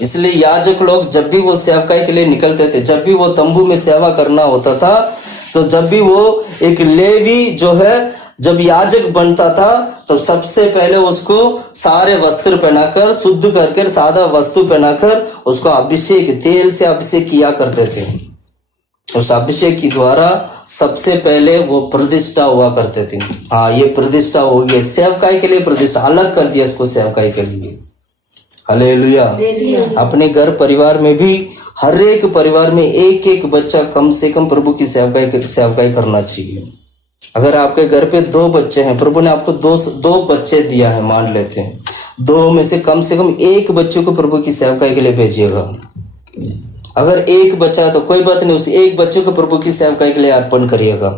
इसलिए याजक लोग जब भी वो सेवकाई के लिए निकलते थे, जब भी वो तंबू में सेवा करना होता था, तो जब भी वो एक लेवी जो है जब याजक बनता था, तो सबसे पहले उसको सारे वस्त्र पहनाकर, शुद्ध करके सादा वस्त्र पहनाकर उसको अभिषेक, तेल से अभिषेक किया करते थे। उस अभिषेक के द्वारा सबसे पहले वो प्रतिष्ठा हुआ करते थे। हाँ, ये प्रतिष्ठा हो गई सेवकाई के लिए, प्रतिष्ठा अलग कर दिया इसको सेवकाई के लिए। हालेलुया। अपने घर परिवार में भी हर एक परिवार में एक एक बच्चा कम से कम प्रभु की सेवकाई करना चाहिए। अगर आपके घर पे 2 बच्चे हैं, प्रभु ने आपको दो बच्चे दिया है, मान लेते हैं, 2 में से कम एक बच्चे को प्रभु की सेवकाई के लिए भेजिएगा। अगर एक बच्चा है तो कोई बात नहीं, उस एक बच्चे को प्रभु की सेवकाई के लिए अर्पण करिएगा।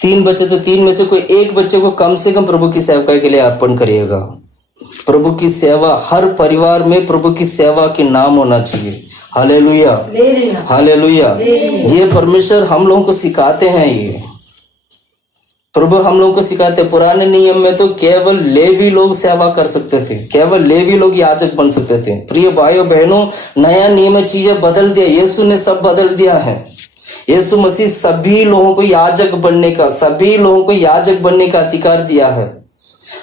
3 बच्चे तो 3 में से कोई एक बच्चे को कम से कम प्रभु की सेवकाई के लिए अर्पण करिएगा। प्रभु की सेवा, हर परिवार में प्रभु की सेवा के नाम होना चाहिए। Hallelujah, hallelujah. ये परमेश्वर हम लोगों को सिखाते हैं, ये प्रभु हम लोगों को सिखाते हैं। पुराने नियम में तो केवल लेवी लोग सेवा कर सकते थे, केवल लेवी लोग याजक बन सकते थे। प्रिय भाइयों बहनों, नया नियम में चीजें बदल दिया, यीशु ने सब बदल दिया है। यीशु मसीह सभी लोगों को याजक बनने का अधिकार दिया है,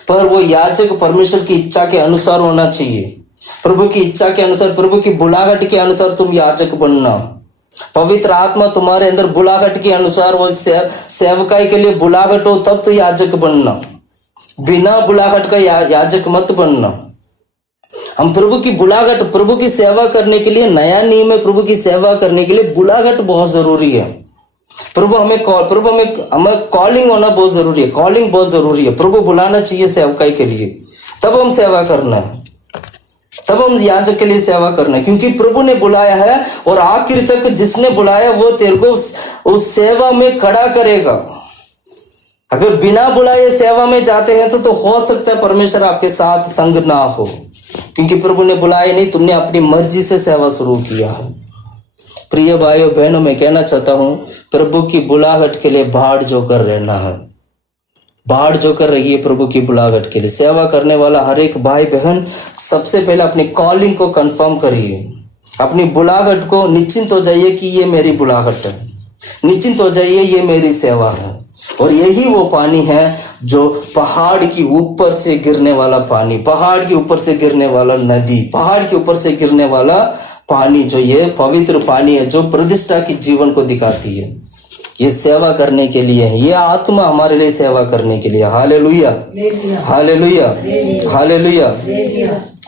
पर वो याजक परमेश्वर की इच्छा के अनुसार होना चाहिए। प्रभु की इच्छा के अनुसार, प्रभु की बुलाहट के अनुसार तुम याजक बनना। पवित्र आत्मा तुम्हारे अंदर बुलाहट के अनुसार वो सेवकाई के लिए बुलाहट हो, तब तो याजक बनना। बिना बुलाहट का याजक मत बनना। हम प्रभु की बुलाहट, प्रभु की सेवा करने के लिए, नया नियम में प्रभु की सेवा करने के लिए बुलाहट बहुत जरूरी है। प्रभु हमें कॉलिंग होना बहुत जरूरी है, कॉलिंग बहुत जरूरी है। प्रभु बुलाना चाहिए सेवकाई के लिए, तब हम सेवा करना है, तब हम याजक के लिए सेवा करना है, क्योंकि प्रभु ने बुलाया है और आखिर तक जिसने बुलाया वो तेरे को उस सेवा में खड़ा करेगा। अगर बिना बुलाए सेवा में जाते हैं तो हो सकता है परमेश्वर आपके साथ संग ना हो, क्योंकि प्रभु ने बुलाया नहीं, तुमने अपनी मर्जी से सेवा शुरू किया है। प्रिय भाइयों बहनों, मैं कहना चाहता हूँ, प्रभु की बुलाहट के लिए भाड़ जोकर रहना है। भाड़ जोकर रहिए प्रभु की बुलाहट के लिए। सेवा करने वाला हर एक भाई बहन सबसे पहले अपनी कॉलिंग को कंफर्म करिए, अपनी बुलाहट को निश्चिंत हो जाइए कि ये मेरी बुलाहट है, निश्चिंत हो जाइए ये मेरी सेवा है। और यही वो पानी है जो पहाड़ की ऊपर से गिरने वाला पानी, पहाड़ के ऊपर से गिरने वाला नदी, पहाड़ के ऊपर से गिरने वाला पानी, जो ये पवित्र पानी है, जो प्रतिष्ठा की जीवन को दिखाती है। ये सेवा करने के लिए है, ये आत्मा हमारे लिए सेवा करने के लिए। Hallelujah, hallelujah, hallelujah.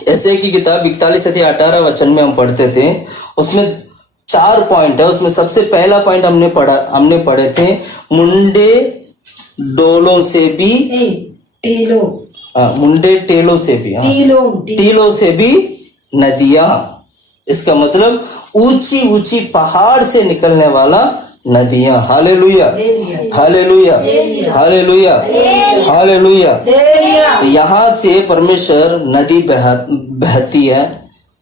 ऐसे की किताब 41-18 में हम पढ़ते थे, उसमें 4 पॉइंट है। उसमें सबसे पहला पॉइंट हमने पढ़े थे, मुंडे डोलों से भी मुंडे टेलों से भी टीलों से भी नदियां। इसका मतलब ऊंची ऊंची पहाड़ से निकलने वाला नदियां। Hallelujah, hallelujah, hallelujah, hallelujah. तो यहाँ से परमेश्वर नदी बहती है,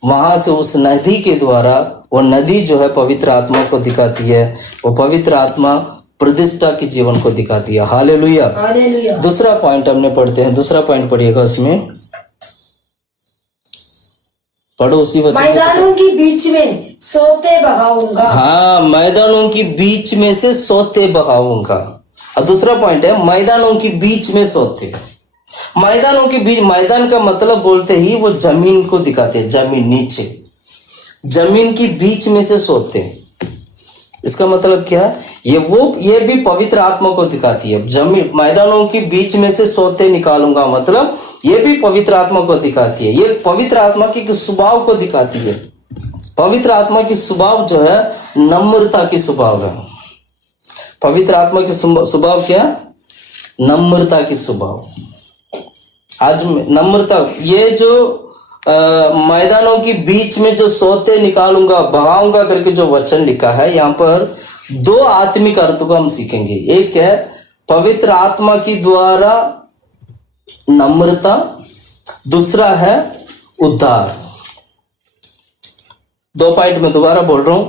वहां से उस नदी के द्वारा, वो नदी जो है पवित्र आत्मा को दिखाती है, वो पवित्र आत्मा प्रतिष्ठा की जीवन को दिखाती है। हालेलुया। दूसरा पॉइंट हमने पढ़ते हैं, दूसरा पॉइंट पढ़िएगा, उसमें पढ़ो उसी वचन। मैदानों के बीच में सोते बहाऊंगा। हाँ, मैदानों की बीच में से सोते बहाऊंगा। और दूसरा पॉइंट है मैदानों के बीच में सोते। मैदानों के बीच, मैदान का मतलब बोलते ही वो जमीन को दिखाते हैं, जमीन नीचे, जमीन की बीच में से सोते। इसका मतलब क्या है? ये भी पवित्र आत्मा को दिखाती है। जमीन, मैदानों की बीच में से सोते निकालूंगा, मतलब ये भी पवित्र आत्मा को दिखाती है। ये पवित्र आत्मा की स्वभाव को दिखाती है। पवित्र आत्मा की स्वभाव जो है नम्रता की स्वभाव है। पवित्र आत्मा की स्वभाव क्या? नम्रता की स्वभाव। आज नम्रता, ये जो मैदानों के बीच में जो सोते निकालूंगा, बहाऊंगा करके जो वचन लिखा है, यहाँ पर 2 आत्मिक अर्थ को हम सीखेंगे। एक है पवित्र आत्मा की द्वारा नम्रता, दूसरा है उद्धार। 2 पॉइंट में दोबारा बोल रहा हूं,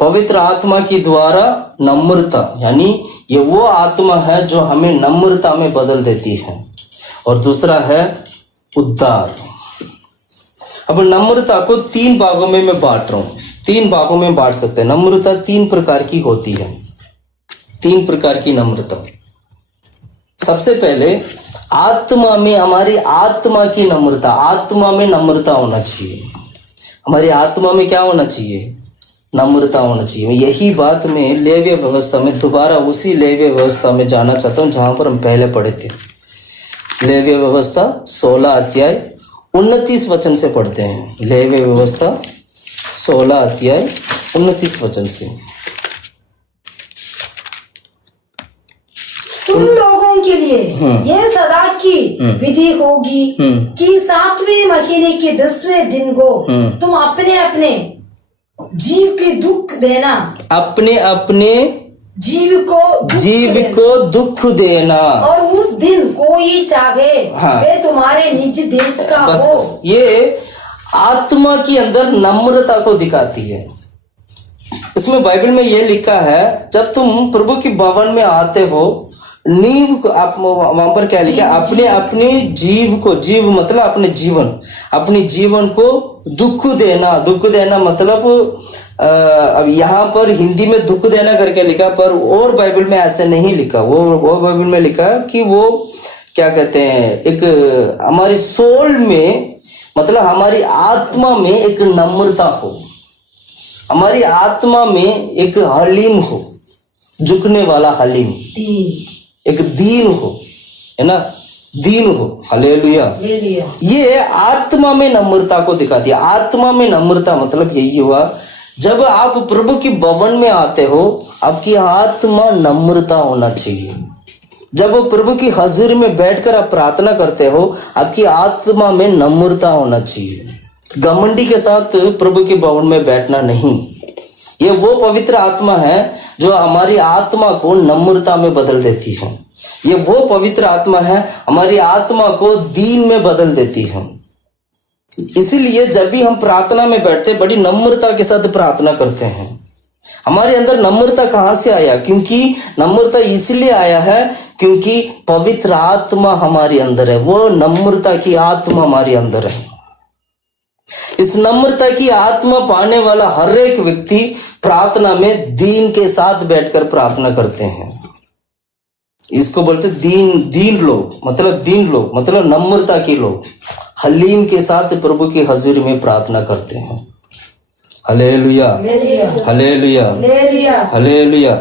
पवित्र आत्मा की द्वारा नम्रता, यानी ये वो आत्मा है जो हमें नम्रता में बदल देती है, और दूसरा है उद्धार। अब नम्रता को 3 भागों में मैं बांट रहा हूं, 3 भागों में बांट सकते हैं। नम्रता 3 प्रकार की होती है, 3 प्रकार की नम्रता। सबसे पहले आत्मा में, हमारी आत्मा की नम्रता, आत्मा में नम्रता होना चाहिए। हमारी आत्मा में क्या होना चाहिए? नम्रता होना चाहिए। यही बात मैं लेव्य व्यवस्था में, दोबारा उसी लेव्य व्यवस्था में जाना चाहता हूं जहां पर हम पहले पढ़े थे। लेव्य व्यवस्था 16 अध्याय 29 वचन से पढ़ते हैं। लेव्य व्यवस्था 16 अध्याय 29 वचन से। तुम लोगों के लिए यह सदा की विधि होगी कि 7वें महीने के 10वें दिन को तुम अपने अपने जीव के दुख देना, अपने अपने जीव को दुख देना, और उस दिन कोई चाहे वे तुम्हारे निज देश का हो। ये आत्मा के अंदर नम्रता को दिखाती है। इसमें बाइबल में यह लिखा है, जब तुम प्रभु की भवन में आते हो, नींव को, आप वहां पर क्या लिखा? अपने अपने जीव को, जीव मतलब अपने जीवन, अपने जीवन को दुख देना। दुख देना मतलब अब यहाँ पर हिंदी में दुख देना करके लिखा, पर और बाइबल में ऐसे नहीं लिखा। वो बाइबल में लिखा कि वो क्या कहते हैं, एक हमारी सोल में, मतलब हमारी आत्मा में एक नम्रता हो, हमारी आत्मा में एक हलीम हो, झुकने वाला हलीम, एक दीन हो, है ना, दीन हो। हालेलुया। ये आत्मा में नम्रता को दिखाती है। आत्मा में नम्रता मतलब यही हुआ, जब आप प्रभु की भवन में आते हो, आपकी आत्मा नम्रता होना चाहिए। जब वो प्रभु की हजूर में बैठकर आप प्रार्थना करते हो, आपकी आत्मा में नम्रता होना चाहिए। घमंडी के साथ प्रभु के भवन में बैठना नहीं। ये वो पवित्र आत्मा है जो हमारी आत्मा को नम्रता में बदल देती है। ये वो पवित्र आत्मा है, हमारी आत्मा को दीन में बदल देती है। इसीलिए जब भी हम प्रार्थना में बैठते, बड़ी नम्रता के साथ प्रार्थना करते हैं। हमारे अंदर नम्रता कहाँ से आया? क्योंकि नम्रता इसलिए आया है क्योंकि पवित्र आत्मा हमारे अंदर है। वो नम्रता की आत्मा हमारे अंदर है। इस नम्रता की आत्मा पाने वाला हर एक व्यक्ति प्रार्थना में दीन के साथ बैठकर प्रार्थना करते हैं। इसको बोलते दीन लोग, मतलब नम्रता के लोग हलीम के साथ प्रभु की हजूरी में प्रार्थना करते हैं। Hallelujah, hallelujah, hallelujah.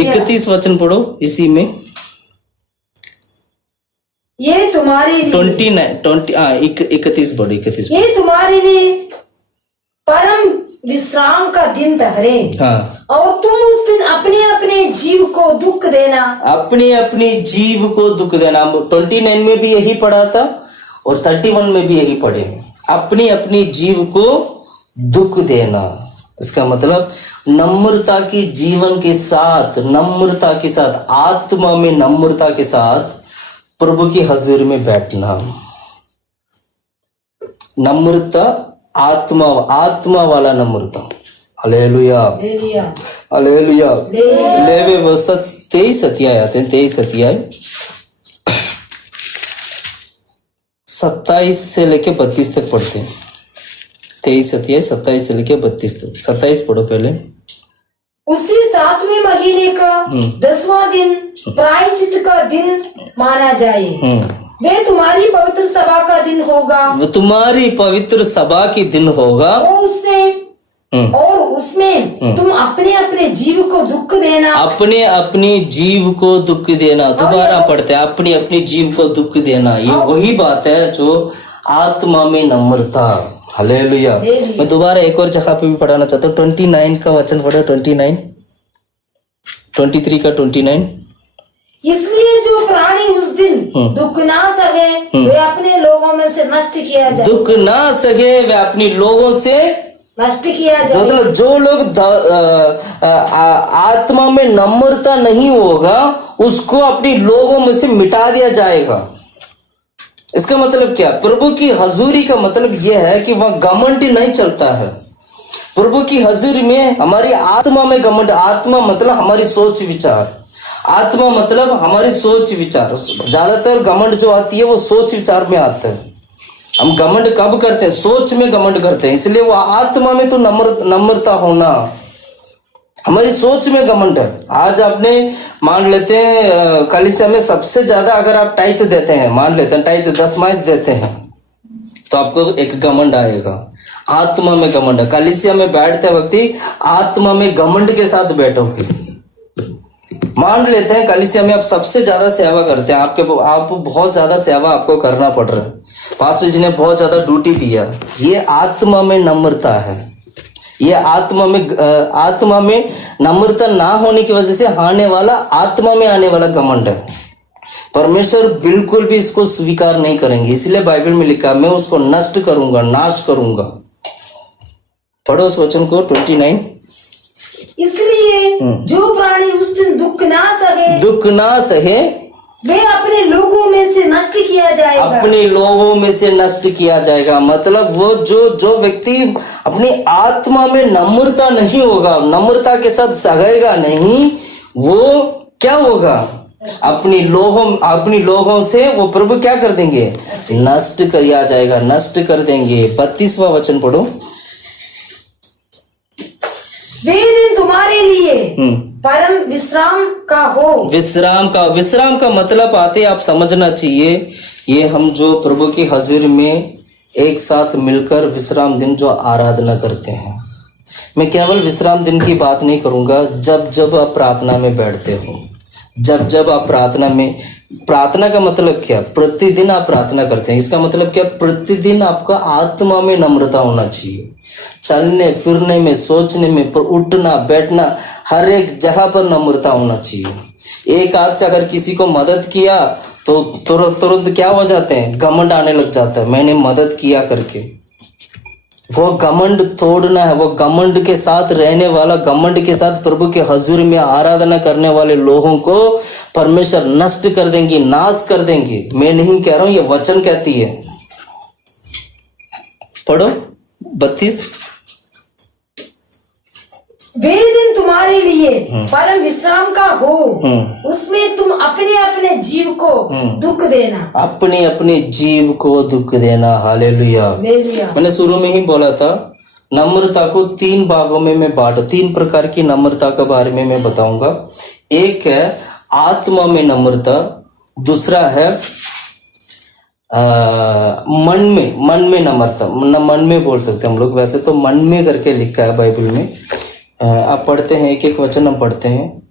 31 वचन पढ़ो इसी में। ये तुम्हारे लिए 31 पढ़ो, 31। ये तुम्हारे लिए परम विश्राम का दिन ठहरे। हाँ। और तुम उस दिन अपने अपने जीव को दुख देना। अपने अपने जीव को दुख देना। 29 में भी यही पढ़ा था और 31 में भी यही पढ़े। अपने अपने जीव को दुख देना, इसका मतलब नम्रता की जीवन के साथ, नम्रता के साथ, आत्मा में नम्रता के साथ प्रभु की हजूरी में बैठना। नम्रता, आत्मा वाला नम्रता। Hallelujah, hallelujah. लेवी व्यवस्था 23 अध्याय आते हैं, 23 अध्याय 27 से लेके 32 तक पढ़ते हैं। 23 अध्याय 27 से लेके 32 तक। 27 पढ़ो पहले। उसी 7वें महीने का 10वां दिन प्रायश्चित का दिन माना जाए। वे तुम्हारी पवित्र सभा का दिन होगा। वो तुम्हारी पवित्र सभा की दिन होगा। और उसमें तुम अपने अपने जीव को दुख देना। अपने अपने जीव को दुख देना। दोबारा पढ़ते हैं, अपने अपने जीव को दुख देना। ये वही बात है जो आत्मा में नम्रता। हालेलुया। मैं दोबारा एक और जगह पे भी पढ़ाना चाहता हूँ। 29 का वचन पढ़ो। 23 का 29। इसलिए जो प्राणी उस दिन दुख ना सहे वे अपने लोगों में से नष्ट किया जाए। दुख ना सहे वे अपने लोगों से नष्ट किया जाए। मतलब जो लोग आत्मा में नम्रता नहीं होगा उसको अपने लोगों में से मिटा दिया जाएगा। इसका मतलब क्या? प्रभु की हजूरी का मतलब यह है कि वहां घमंड नहीं चलता है। प्रभु की हजूरी में हमारी आत्मा में घमंड, आत्मा मतलब हमारी सोच विचार, आत्मा मतलब हमारी सोच विचार। ज्यादातर घमंड जो आती है वो सोच विचार में आता है। हम घमंड कब करते हैं? सोच में घमंड करते हैं। इसलिए वो आत्मा में तो नम्रता होना, हमारी सोच में घमंड है। आज आपने मान लेते हैं कलीसिया में सबसे ज्यादा अगर आप टाइट देते हैं, मान लेते हैं टाइट 10 माइस देते हैं तो आपको एक घमंड आएगा। आत्मा में घमंड है। कलीसिया में बैठते वक्त आत्मा में घमंड के साथ बैठोगे। मान लेते हैं कलीसिया में आप सबसे ज्यादा सेवा करते हैं, आप बहुत ज्यादा सेवा आपको करना पड़ रहा है, पास्टर जी ने बहुत ज्यादा ड्यूटी दिया। ये आत्मा में नम्रता है। ये आत्मा में नम्रता ना होने की वजह से आने वाला, आत्मा में आने वाला घमंड है। परमेश्वर बिल्कुल भी इसको स्वीकार नहीं करेंगे। इसलिए बाइबल में लिखा मैं उसको नष्ट करूंगा, नाश करूंगा। पढ़ो उस वचन को 29। इसलिए जो प्राणी उस दिन दुख ना सहे वे अपने लोगों में से नष्ट किया जाएगा। अपने लोगों में से नष्ट किया जाएगा मतलब वो जो व्यक्ति अपनी आत्मा में नम्रता नहीं होगा, नम्रता के साथ सहेगा नहीं, वो क्या होगा? अपनी लोगों से वो प्रभु क्या कर देंगे? नष्ट किया जाएगा, नष्ट कर देंगे। 32वां वचन पढ़ो। वे दिन तुम्हारे लिए परम विश्राम का हो। विश्राम का मतलब आते आप समझना चाहिए। ये हम जो प्रभु की हजूरी में एक साथ मिलकर विश्राम दिन जो आराधना करते हैं, मैं केवल विश्राम दिन की बात नहीं करूंगा। जब आप प्रार्थना में बैठते हो, जब आप प्रार्थना का मतलब क्या? प्रतिदिन आप प्रार्थना करते हैं। इसका मतलब क्या? प्रतिदिन आपका आत्मा में नम्रता होना चाहिए। चलने फिरने में, सोचने में, पर उठना बैठना हर एक जगह पर नम्रता होना चाहिए। एक हाथ से अगर किसी को मदद किया तो तुरंत क्या हो जाते हैं? घमंड आने लग जाता है, मैंने मदद किया करके। वो घमंड तोड़ना है। वो घमंड के साथ रहने वाला, घमंड के साथ प्रभु के हजूर में आराधना करने वाले लोगों को परमेश्वर नष्ट कर देंगे, नाश कर देंगे। मैं नहीं कह रहा हूं, ये वचन कहती है। पढ़ो 32। वे दिन तुम्हारे लिए परम विश्राम का हो, उसमें तुम अपने अपने जीव को दुख देना, अपने अपने जीव को दुख देना। हालेलुया। मैंने शुरू में ही बोला था, नम्रता को 3 भागों में मैं बांट, 3 प्रकार की नम्रता के बारे में मैं बताऊंगा। एक है आत्मा में नम्रता, दूसरा है मन में नम्रता, मन में बोल सकते हैं हम लोग, वैसे तो मन में करके लिखा है बाइबल में। आप पढ़ते हैं, एक एक वचन हम पढ़ते हैं।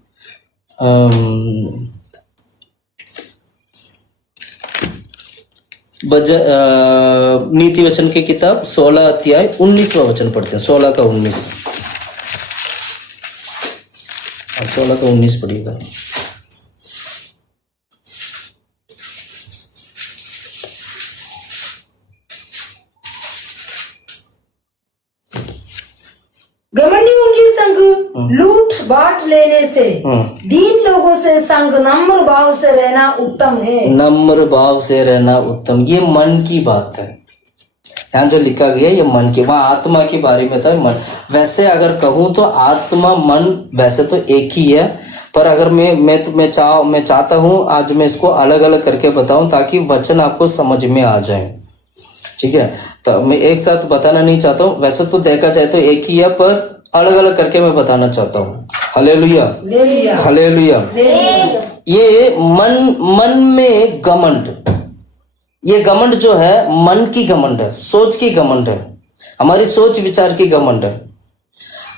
नीति वचन की किताब 16 अध्याय 19वां वचन पढ़ते हैं, 16 का 19, 16 का 19 पढ़िएगा। घमंडियों की संग लूट बांट लेने से, दीन लोगों से संग नम्र भाव से रहना उत्तम है। नम्र भाव से रहना उत्तम, ये मन की बात है। यहाँ जो लिखा गया ये मन की, वहाँ आत्मा के बारे में था मन। वैसे अगर कहूँ तो आत्मा मन वैसे तो एक ही है, पर अगर मैं चाहता हूँ आज मैं इसको अलग अलग करके बताऊं ताकि वचन आपको समझ में आ जाए। ठीक है, तो मैं एक साथ बताना नहीं चाहता हूँ, वैसे तो देखा जाए तो एक ही है, पर अलग अलग करके मैं बताना चाहता हूँ। Hallelujah, hallelujah. ये मन में घमंड, ये घमंड जो है मन की घमंड है, सोच की घमंड है, हमारी सोच विचार की घमंड है।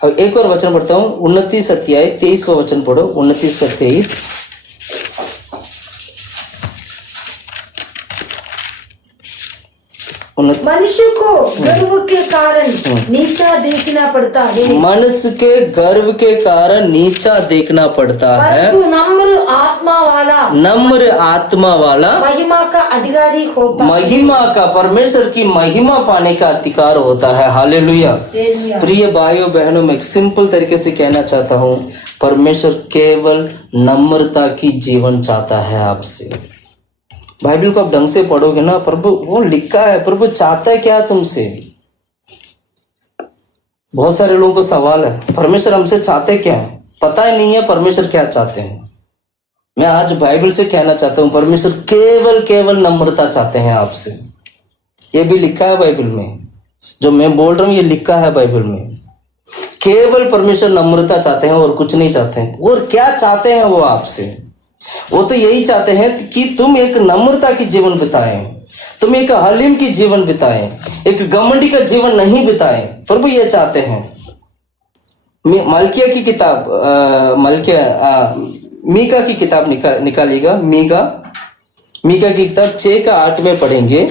अब एक और वचन पढ़ता हूँ, 29 अध्याय 23वां वचन पढ़ो, 29 का 23। मनुष्य को गर्व के कारण नीचा देखना पड़ता है, मनुष्य के गर्व के कारण नीचा देखना पड़ता है, परंतु नम्र आत्मा वाला महिमा का अधिकारी होता है। महिमा का, परमेश्वर की महिमा पाने का अधिकार होता है। हालेलुया। प्रिय भाइयों बहनों, मैं एक सिंपल तरीके से कहना चाहता हूँ, परमेश्वर केवल नम्रता की जीवन चाहता है आपसे। बाइबल को आप ढंग से पढ़ोगे ना, प्रभु वो लिखा है, प्रभु चाहता है क्या तुमसे। बहुत सारे लोगों को सवाल है, परमेश्वर हमसे चाहते क्या है, पता ही नहीं है परमेश्वर क्या चाहते हैं। मैं आज बाइबल से कहना चाहता हूँ, परमेश्वर केवल नम्रता चाहते हैं आपसे। ये भी लिखा है बाइबल में, जो मैं बोल रहा हूँ ये लिखा है बाइबल में। केवल परमेश्वर नम्रता चाहते हैं और कुछ नहीं चाहते हैं। और क्या चाहते हैं वो आपसे, वो तो यही चाहते हैं कि तुम एक नम्रता की जीवन बिताएं, तुम एक हलीम की जीवन बिताएं, एक घमंडी का जीवन नहीं बिताएं। प्रभु ये चाहते हैं। मलकिया की किताब, मीका की किताब निकालिएगा, मीका की किताब 6 का 8 में पढ़ेंगे,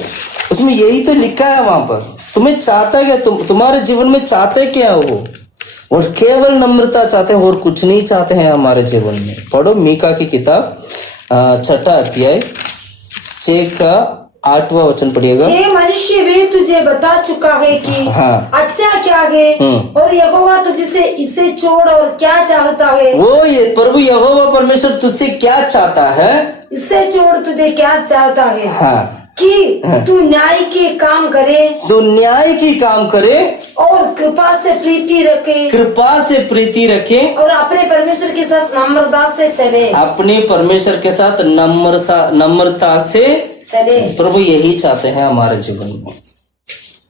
उसमें यही तो लिखा है। वहां पर तुम्हें चाहता है क्या, तुम्हारे जीवन में चाहते क्या हो, और केवल नम्रता चाहते हैं और कुछ नहीं चाहते हैं हमारे जीवन में। पढ़ो मीका की किताब 6 अध्याय 6 का 8वां वचन पढ़िएगा। हे मनुष्य, वे तुझे बता चुका है कि अच्छा क्या है, और यहोवा तुझसे इसे छोड़ और क्या चाहता है। वो ये प्रभु यहोवा परमेश्वर तुझसे क्या चाहता है, इससे छोड़ तुझे क्या चाहता है। हाँ, कि तू न्याय के काम करे, तू न्याय की काम करे, और कृपा से प्रीति रखे, और अपने परमेश्वर के साथ नम्रता से चले, अपने परमेश्वर के साथ नम्रता से चले। प्रभु यही चाहते हैं हमारे जीवन में,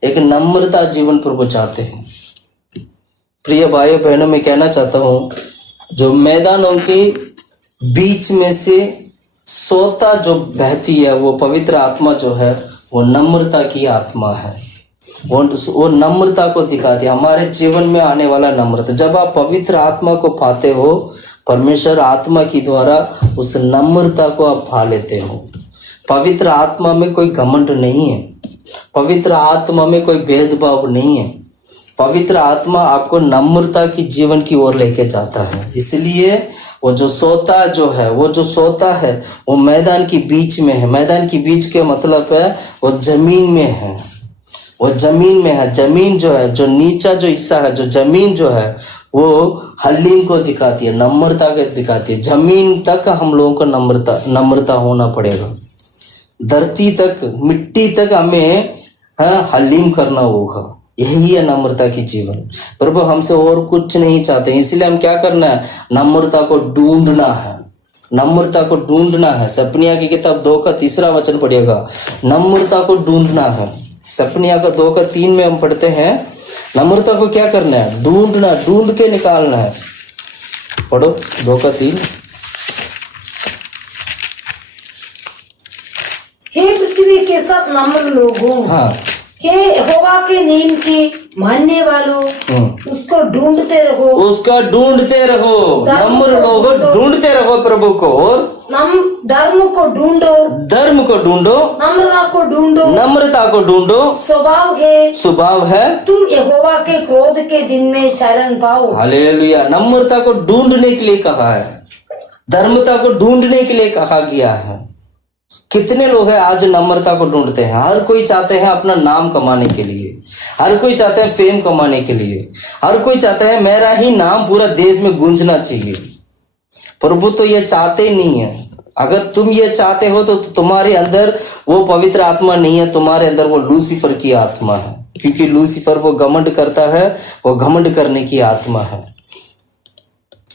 एक नम्रता जीवन प्रभु चाहते हैं। प्रिय भाइयों बहनों, मैं कहना चाहता हूँ, जो मैदानों के बीच में से सोता जो बहती है, वो पवित्र आत्मा जो है, वो नम्रता की आत्मा है। वो नम्रता को दिखाती है, हमारे जीवन में आने वाला नम्रता। जब आप पवित्र आत्मा को पाते हो, परमेश्वर आत्मा की द्वारा उस नम्रता को आप पा लेते हो। पवित्र आत्मा में कोई घमंड नहीं है, पवित्र आत्मा में कोई भेदभाव नहीं है। पवित्र आत्मा आपको नम्रता की जीवन की ओर लेके जाता है। इसलिए वो जो सोता है वो मैदान के बीच में है। मैदान के बीच के मतलब है वो जमीन में है, वो जमीन में है। जमीन जो है, जो नीचा जो हिस्सा है, जो जमीन जो है, वो हलीम को दिखाती है, नम्रता को दिखाती है। जमीन तक हम लोगों को नम्रता होना पड़ेगा। धरती तक, मिट्टी तक हमें हलीम करना होगा। यही है नम्रता की जीवन। प्रभु हमसे और कुछ नहीं चाहते, इसलिए हम क्या करना है, नम्रता को ढूंढना है, नम्रता को ढूंढना है। सपनिया की किताब 2 का 3 वचन पढ़िएगा, नम्रता को ढूंढना है। सपनिया का 2 का 3 में हम पढ़ते हैं, नम्रता को क्या करना है, ढूंढना, ढूंढ के निकालना है। पढ़ो 2 का 3। हे पृथ्वी के सब नम्र लोगों, हाँ, हे यहोवा के नियम की मानने वालों, उसको ढूंढते रहो, उसका ढूंढते रहो। नम्र लोग ढूंढते रहो प्रभु को, और धर्म को ढूंढो, धर्म को ढूंढो, नम्रता को ढूंढो, नम्रता को ढूंढो। स्वभाव है तुम यहोवा के क्रोध के दिन में शरण पाओ। हालेलुया। नम्रता को ढूंढने के लिए कहा है, धर्मता को ढूंढने के लिए कहा गया है। कितने लोग हैं आज नम्रता को ढूंढते हैं। हर कोई चाहते हैं अपना नाम कमाने के लिए, हर कोई चाहते हैं फेम कमाने के लिए, हर कोई चाहता है मेरा ही नाम पूरा देश में गूंजना चाहिए। प्रभु तो ये चाहते नहीं है। अगर तुम ये चाहते हो तो तुम्हारे अंदर वो पवित्र आत्मा नहीं है, तुम्हारे अंदर वो लूसीफर की आत्मा है। क्योंकि लूसीफर वो घमंड करता है, वो घमंड करने की आत्मा है।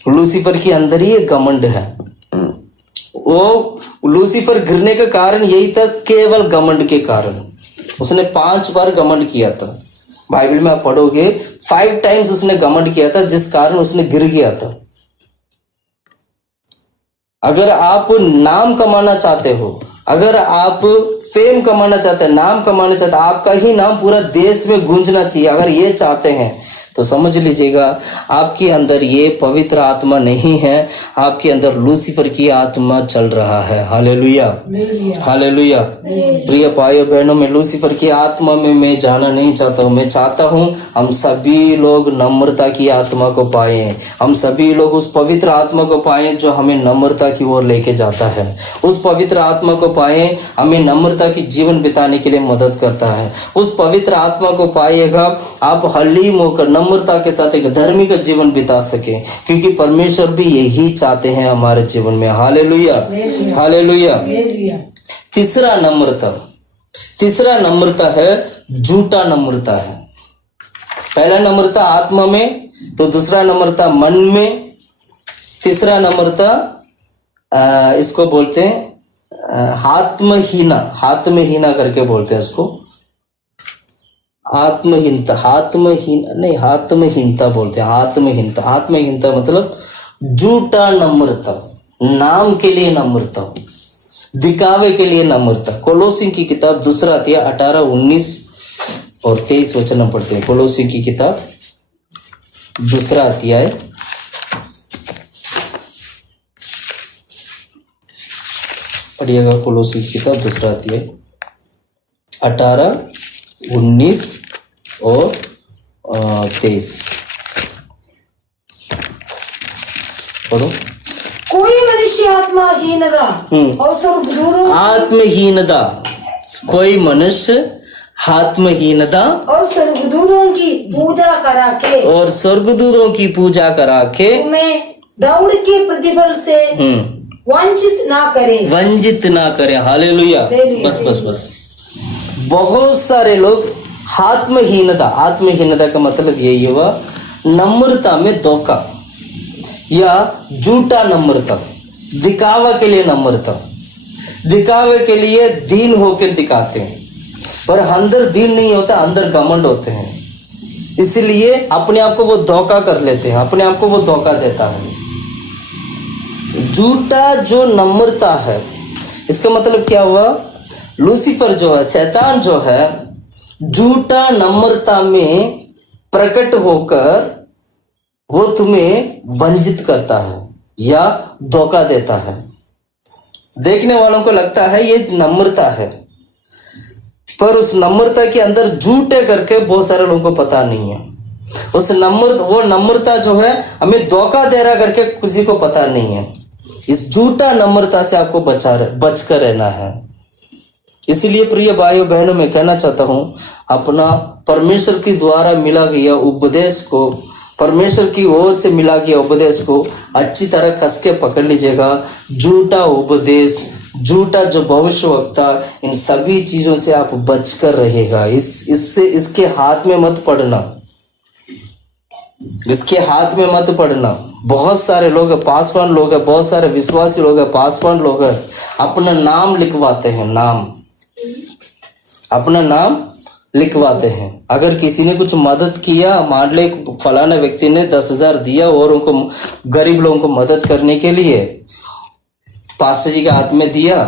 लूसीफर के अंदर ही एक घमंड है। वो लूसीफर गिरने का कारण यही था, केवल घमंड के कारण। उसने 5 बार घमंड किया था। बाइबल में आप पढ़ोगे 5 टाइम्स उसने घमंड किया था, जिस कारण उसने गिर गया था। अगर आप नाम कमाना चाहते हो, अगर आप फेम कमाना चाहते हैं, नाम कमाना चाहते हैं, आपका ही नाम पूरा देश में गूंजना चाहिए, अगर ये चाहते हैं तो समझ लीजिएगा आपके अंदर ये पवित्र आत्मा नहीं है, आपके अंदर लूसीफर की आत्मा चल रहा है। Hallelujah, hallelujah. प्रिय भाइयों बहनों, में लूसीफर की आत्मा में मैं जाना नहीं चाहता हूँ। मैं चाहता हूँ हम सभी लोग नम्रता की आत्मा को पाएं, हम सभी लोग उस पवित्र आत्मा को पाएं जो हमें नम्रता की ओर लेके जाता है। उस पवित्र आत्मा को पाएं, हमें नम्रता की जीवन बिताने के लिए मदद करता है। उस पवित्र आत्मा को पाइएगा, आप हलीम होकर नम्रता के साथ एक धार्मिक जीवन बिता सके, क्योंकि परमेश्वर भी यही चाहते हैं हमारे जीवन में। Hallelujah, hallelujah. तीसरा नम्रता है झूठा नम्रता है। पहला नम्रता आत्मा में, तो दूसरा नम्रता मन में, तीसरा नम्रता इसको बोलते हैं आत्महीना करके बोलते हैं इसको। आत्महीनता बोलते हैं। आत्महीनता मतलब झूठा नम्रता, नाम के लिए नम्रता, दिखावे के लिए नम्रता। कोलोसी की किताब 2 अध्याय 18, 19 और 23 वचन हम पढ़ते हैं। कोलोसी की किताब 2 अध्याय पढ़िएगा। कोलोसी की किताब 2 अध्याय 18, 19 और 23 पढ़ो। कोई मनुष्य आत्महीनता और कोई मनुष्य आत्महीनता और स्वर्गदूतों की पूजा करा के तुम्हें दौड़ के प्रतिफल से वंचित ना करे। हालेलुया। बस बहुत सारे लोग आत्महीनता का मतलब यही हुआ, नम्रता में धोखा या झूठा नम्रता, दिखावा के लिए नम्रता, दिखावे के लिए दीन होकर दिखाते हैं, पर अंदर दीन नहीं होता, अंदर घमंड होते हैं। इसलिए अपने आप को वो धोखा कर लेते हैं, अपने आप को वो धोखा देता है। झूठा जो नम्रता है, इसका मतलब क्या हुआ, लूसीफर जो है, शैतान जो है, झूठा नम्रता में प्रकट होकर वो तुम्हें वंचित करता है या धोखा देता है। देखने वालों को लगता है ये नम्रता है, पर उस नम्रता के अंदर झूठे करके बहुत सारे लोगों को पता नहीं है। वो नम्रता जो है हमें धोखा दे रहा करके किसी को पता नहीं है। इस झूठा नम्रता से आपको बचकर रहना है। इसलिए प्रिय भाइयों बहनों, मैं कहना चाहता हूं, अपना परमेश्वर के द्वारा मिला गया उपदेश को, परमेश्वर की ओर से मिला गया उपदेश को अच्छी तरह कस के पकड़ लीजिएगा। झूठा उपदेश झूठा जो भविष्यवक्ता, इन सभी चीजों से आप बचकर रहेगा। इसके हाथ में मत पड़ना, इसके हाथ में मत पड़ना। बहुत सारे लोग पासवान लोग हैं, बहुत सारे विश्वासी लोग हैं, पासवान लोग हैं, अपना नाम लिखवाते हैं, अपना नाम लिखवाते हैं। अगर किसी ने कुछ मदद किया, मान ले फलाना व्यक्ति ने 10,000 दिया और उनको, गरीब लोगों को मदद करने के लिए पास्टर जी के हाथ में दिया,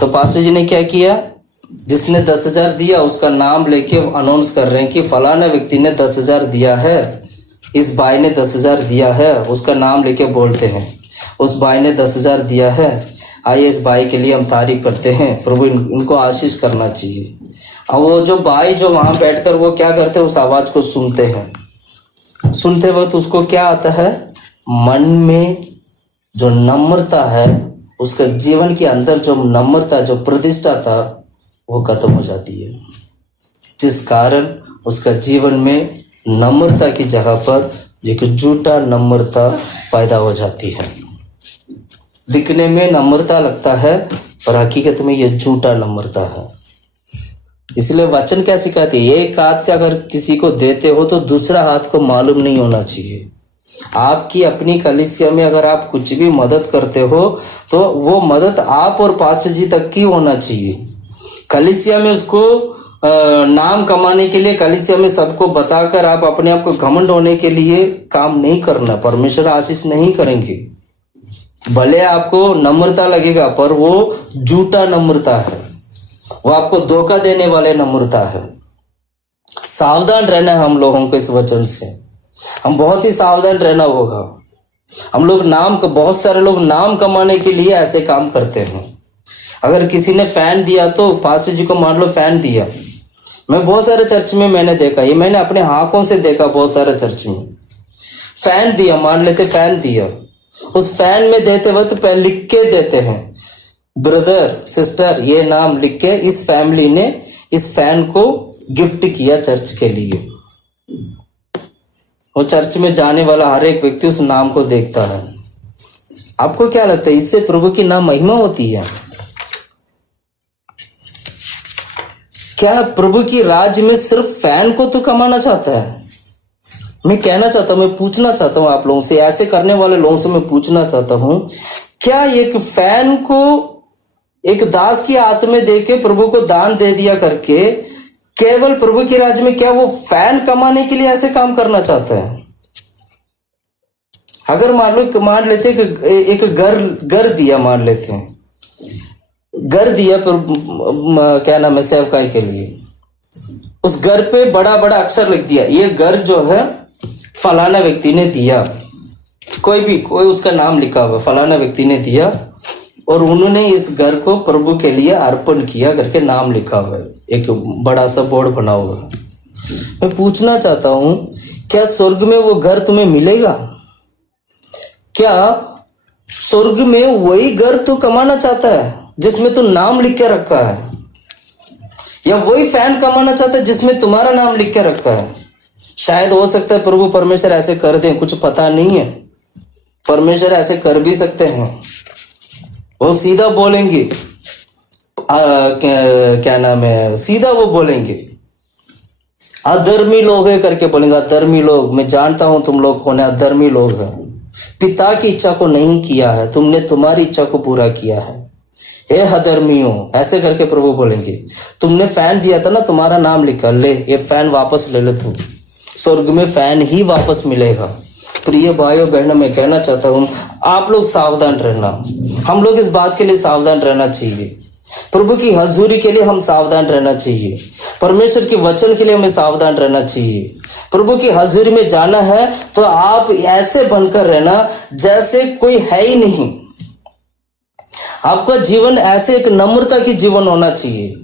तो पास्टर जी ने क्या किया, जिसने 10,000 दिया उसका नाम लेके अनाउंस कर रहे हैं कि फलाना व्यक्ति ने 10,000 दिया है, इस भाई ने 10,000 दिया है, उसका नाम लेके बोलते हैं उस भाई ने 10,000 दिया है, आइए इस भाई के लिए हम तारीफ करते हैं, प्रभु इनको आशीष करना चाहिए। अब वो जो भाई जो वहां बैठकर वो क्या करते हैं, उस आवाज को सुनते हैं। सुनते वक्त उसको क्या आता है, मन में जो नम्रता है, उसका जीवन के अंदर जो नम्रता, जो प्रतिष्ठा था, वो खत्म हो जाती है, जिस कारण उसका जीवन में नम्रता की जगह पर एक झूठा नम्रता पैदा हो जाती है। दिखने में नम्रता लगता है पर हकीकत में यह झूठा नम्रता है। इसलिए वचन क्या सिखाती है, एक हाथ से अगर किसी को देते हो तो दूसरा हाथ को मालूम नहीं होना चाहिए। आपकी अपनी कलीसिया में अगर आप कुछ भी मदद करते हो तो वो मदद आप और पास्टर जी तक की होना चाहिए। कलीसिया में उसको नाम कमाने के लिए, कलीसिया में सबको बताकर आप अपने आप को घमंड होने के लिए काम नहीं करना। परमेश्वर आशीष नहीं करेंगे। भले आपको नम्रता लगेगा पर वो झूठा नम्रता है, वो आपको धोखा देने वाले नम्रता है। सावधान रहना है हम लोगों को इस वचन से, हम बहुत ही सावधान रहना होगा। हम लोग बहुत सारे लोग नाम कमाने के लिए ऐसे काम करते हैं। अगर किसी ने फैन दिया तो पास्टर जी को मान लो फैन दिया, मैं बहुत सारे चर्च में मैंने देखा, ये मैंने अपने आंखों से देखा, बहुत सारे चर्च में फैन दिया, मान लेते फैन दिया, उस फैन में देते वक्त लिख के देते हैं, ब्रदर सिस्टर ये नाम लिख के इस फैमिली ने इस फैन को गिफ्ट किया चर्च के लिए। वो चर्च में जाने वाला हर एक व्यक्ति उस नाम को देखता है। आपको क्या लगता है इससे प्रभु की नाम महिमा होती है? क्या प्रभु की राज्य में सिर्फ फैन को तो कमाना चाहता है? मैं कहना चाहता हूं, मैं पूछना चाहता हूं आप लोगों से, ऐसे करने वाले लोगों से मैं पूछना चाहता हूं, क्या एक फैन को एक दास की हाथ में देके प्रभु को दान दे दिया करके केवल प्रभु की राज्य में क्या वो फैन कमाने के लिए ऐसे काम करना चाहता है? अगर मान लेते एक घर दिया, मान लेते हैं घर दिया क्या नाम है सेवकाई के लिए, उस घर पे बड़ा बड़ा अक्षर लिख दिया, ये घर जो है फलाना व्यक्ति ने दिया, कोई उसका नाम लिखा हुआ फलाना व्यक्ति ने दिया और उन्होंने इस घर को प्रभु के लिए अर्पण किया करके नाम लिखा हुआ है, एक बड़ा सा बोर्ड बना हुआ है। मैं पूछना चाहता हूं, क्या स्वर्ग में वो घर तुम्हें मिलेगा? क्या स्वर्ग में वही घर तू कमाना चाहता है जिसमें तू नाम लिख के रखा है, या वही फैन कमाना चाहता है जिसमें तुम्हारा नाम लिख के रखा है? शायद हो सकता है प्रभु परमेश्वर ऐसे कर दें, कुछ पता नहीं है, परमेश्वर ऐसे कर भी सकते हैं। वो सीधा बोलेंगे, क्या नाम है, सीधा वो बोलेंगे अधर्मी लोग है करके बोलेंगे, अधर्मी लोग, मैं जानता हूं तुम लोग कौन है, अधर्मी लोग हैं, पिता की इच्छा को नहीं किया है, तुमने तुम्हारी इच्छा को पूरा किया है, हे अधर्मियों, ऐसे करके प्रभु बोलेंगे। तुमने फैन दिया था ना, तुम्हारा नाम लिखा, ले ये फैन वापस ले ले, तू स्वर्ग में फैन ही वापस मिलेगा। प्रिय भाइयों बहनों, मैं कहना चाहता हूं आप लोग सावधान रहना, हम लोग इस बात के लिए सावधान रहना चाहिए, प्रभु की हजूरी के लिए हम सावधान रहना चाहिए, परमेश्वर के वचन के लिए हमें सावधान रहना चाहिए। प्रभु की हजूरी में जाना है तो आप ऐसे बनकर रहना जैसे कोई है ही नहीं। आपका जीवन ऐसे एक नम्रता की जीवन होना चाहिए,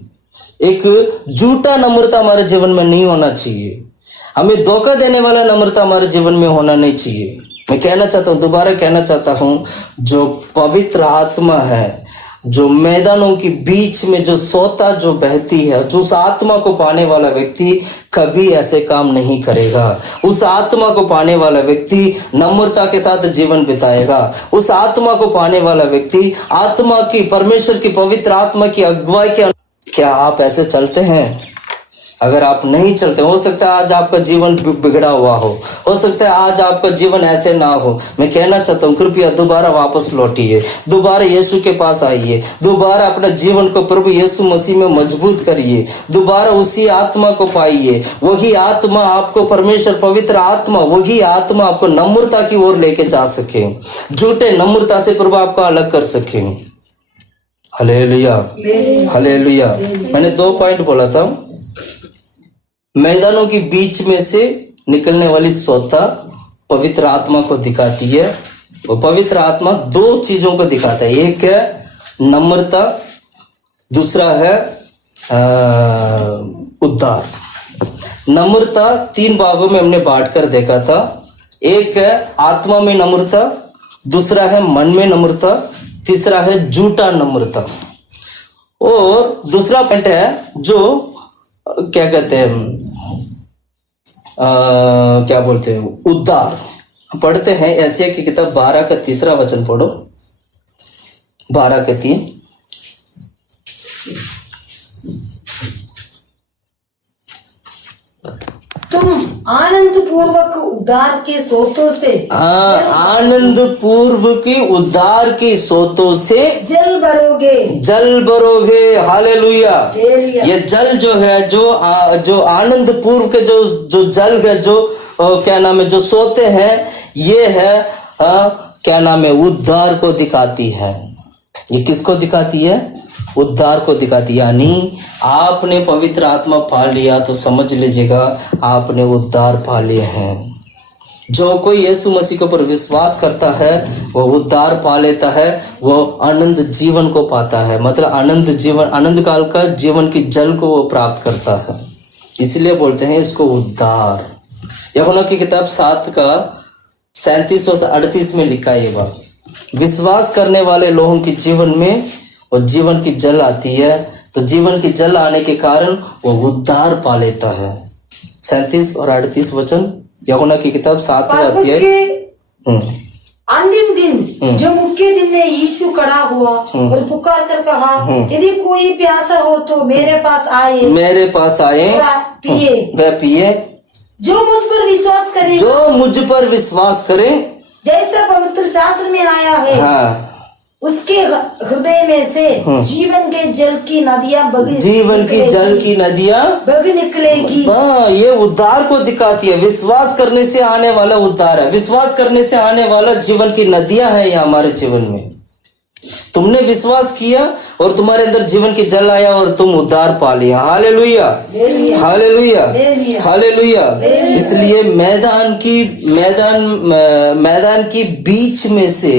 एक झूठा नम्रता हमारे जीवन में नहीं होना चाहिए, हमें धोखा देने वाला नम्रता हमारे जीवन में होना नहीं चाहिए। मैं कहना चाहता हूं, दोबारा कहना चाहता हूं, जो पवित्र आत्मा है, जो मैदानों के बीच में जो सोता जो बहती है, जो उस आत्मा को पाने वाला व्यक्ति कभी ऐसे काम नहीं करेगा। उस आत्मा को पाने वाला व्यक्ति नम्रता के साथ जीवन बिताएगा। उस आत्मा को पाने वाला व्यक्ति आत्मा की, परमेश्वर की पवित्र आत्मा की अगुवाई के। क्या आप ऐसे चलते हैं? अगर आप नहीं चलते, हो सकता है आज आपका जीवन बिगड़ा हुआ हो सकता है आज आपका जीवन ऐसे ना हो। मैं कहना चाहता हूँ, कृपया दोबारा वापस लौटिए, दोबारा यीशु के पास आइए, दोबारा अपना जीवन को प्रभु यीशु मसीह में मजबूत करिए, दोबारा उसी आत्मा को पाइए। वही आत्मा आपको, परमेश्वर पवित्र आत्मा, वही आत्मा आपको नम्रता की ओर लेके जा सके, झूठे नम्रता से प्रभु आपको अलग कर सके। Hallelujah, hallelujah. मैंने 2 पॉइंट बोला था। मैदानों के बीच में से निकलने वाली सोता पवित्र आत्मा को दिखाती है। वो पवित्र आत्मा 2 चीजों को दिखाता है, एक है नम्रता, दूसरा है उद्धार। नम्रता 3 भागों में हमने बांट कर देखा था। एक है आत्मा में नम्रता, दूसरा है मन में नम्रता, तीसरा है झूठा नम्रता। और दूसरा पॉइंट है जो क्या कहते हैं, क्या बोलते हैं, उद्धार। पढ़ते हैं एशिया की किताब 12 का 3 वचन पढ़ो, 12 के 3। तुम आनंद पूर्वक उद्धार के सोतों से, आनंद पूर्व की उद्धार की सोतों से जल भरोगे। हालेलुया। ये जल जो है, जो आनंद पूर्व के जो जल है, जो क्या नाम है, जो सोते हैं, ये है क्या नाम है, उद्धार को दिखाती है। ये किसको दिखाती है? उद्धार को दिखाती है। यानी आपने पवित्र आत्मा पा लिया तो समझ लीजिएगा आपने उद्धार पा लिए हैं। जो कोई यीशु मसीह के ऊपर विश्वास करता है वो उद्धार पा लेता है, वो आनंद जीवन को पाता है। मतलब आनंद जीवन, आनंद काल का जीवन की जल को वो प्राप्त करता है। इसलिए बोलते हैं इसको उद्धार। यूहन्ना की किताब 7 का 37 और 38 में लिखा है ये बात। विश्वास करने वाले लोगों के जीवन में और जीवन की जल आती है, तो जीवन की जल आने के कारण वो उद्धार पा लेता है। 37 और 38 वचन, यूहन्ना की किताब 7 अध्याय। अंतिम दिन, जो मुख्य दिन में यीशु खड़ा हुआ और पुकार कर कहा, यदि कोई प्यासा हो तो मेरे पास आए पिए। वह पिए जो मुझ पर विश्वास करे, जैसा पवित्र शास्त्र में आया है, उसके हृदय में से जीवन के जल की नदियां बग निकलेगी। ये उद्धार को दिखाती है। विश्वास करने से आने वाला उद्धार है, विश्वास करने से आने वाला जीवन की नदियां है ये हमारे जीवन में। तुमने विश्वास किया और तुम्हारे अंदर जीवन की जल आया और तुम उद्धार पा लिया। Hallelujah, hallelujah, hallelujah. इसलिए मैदान की बीच में से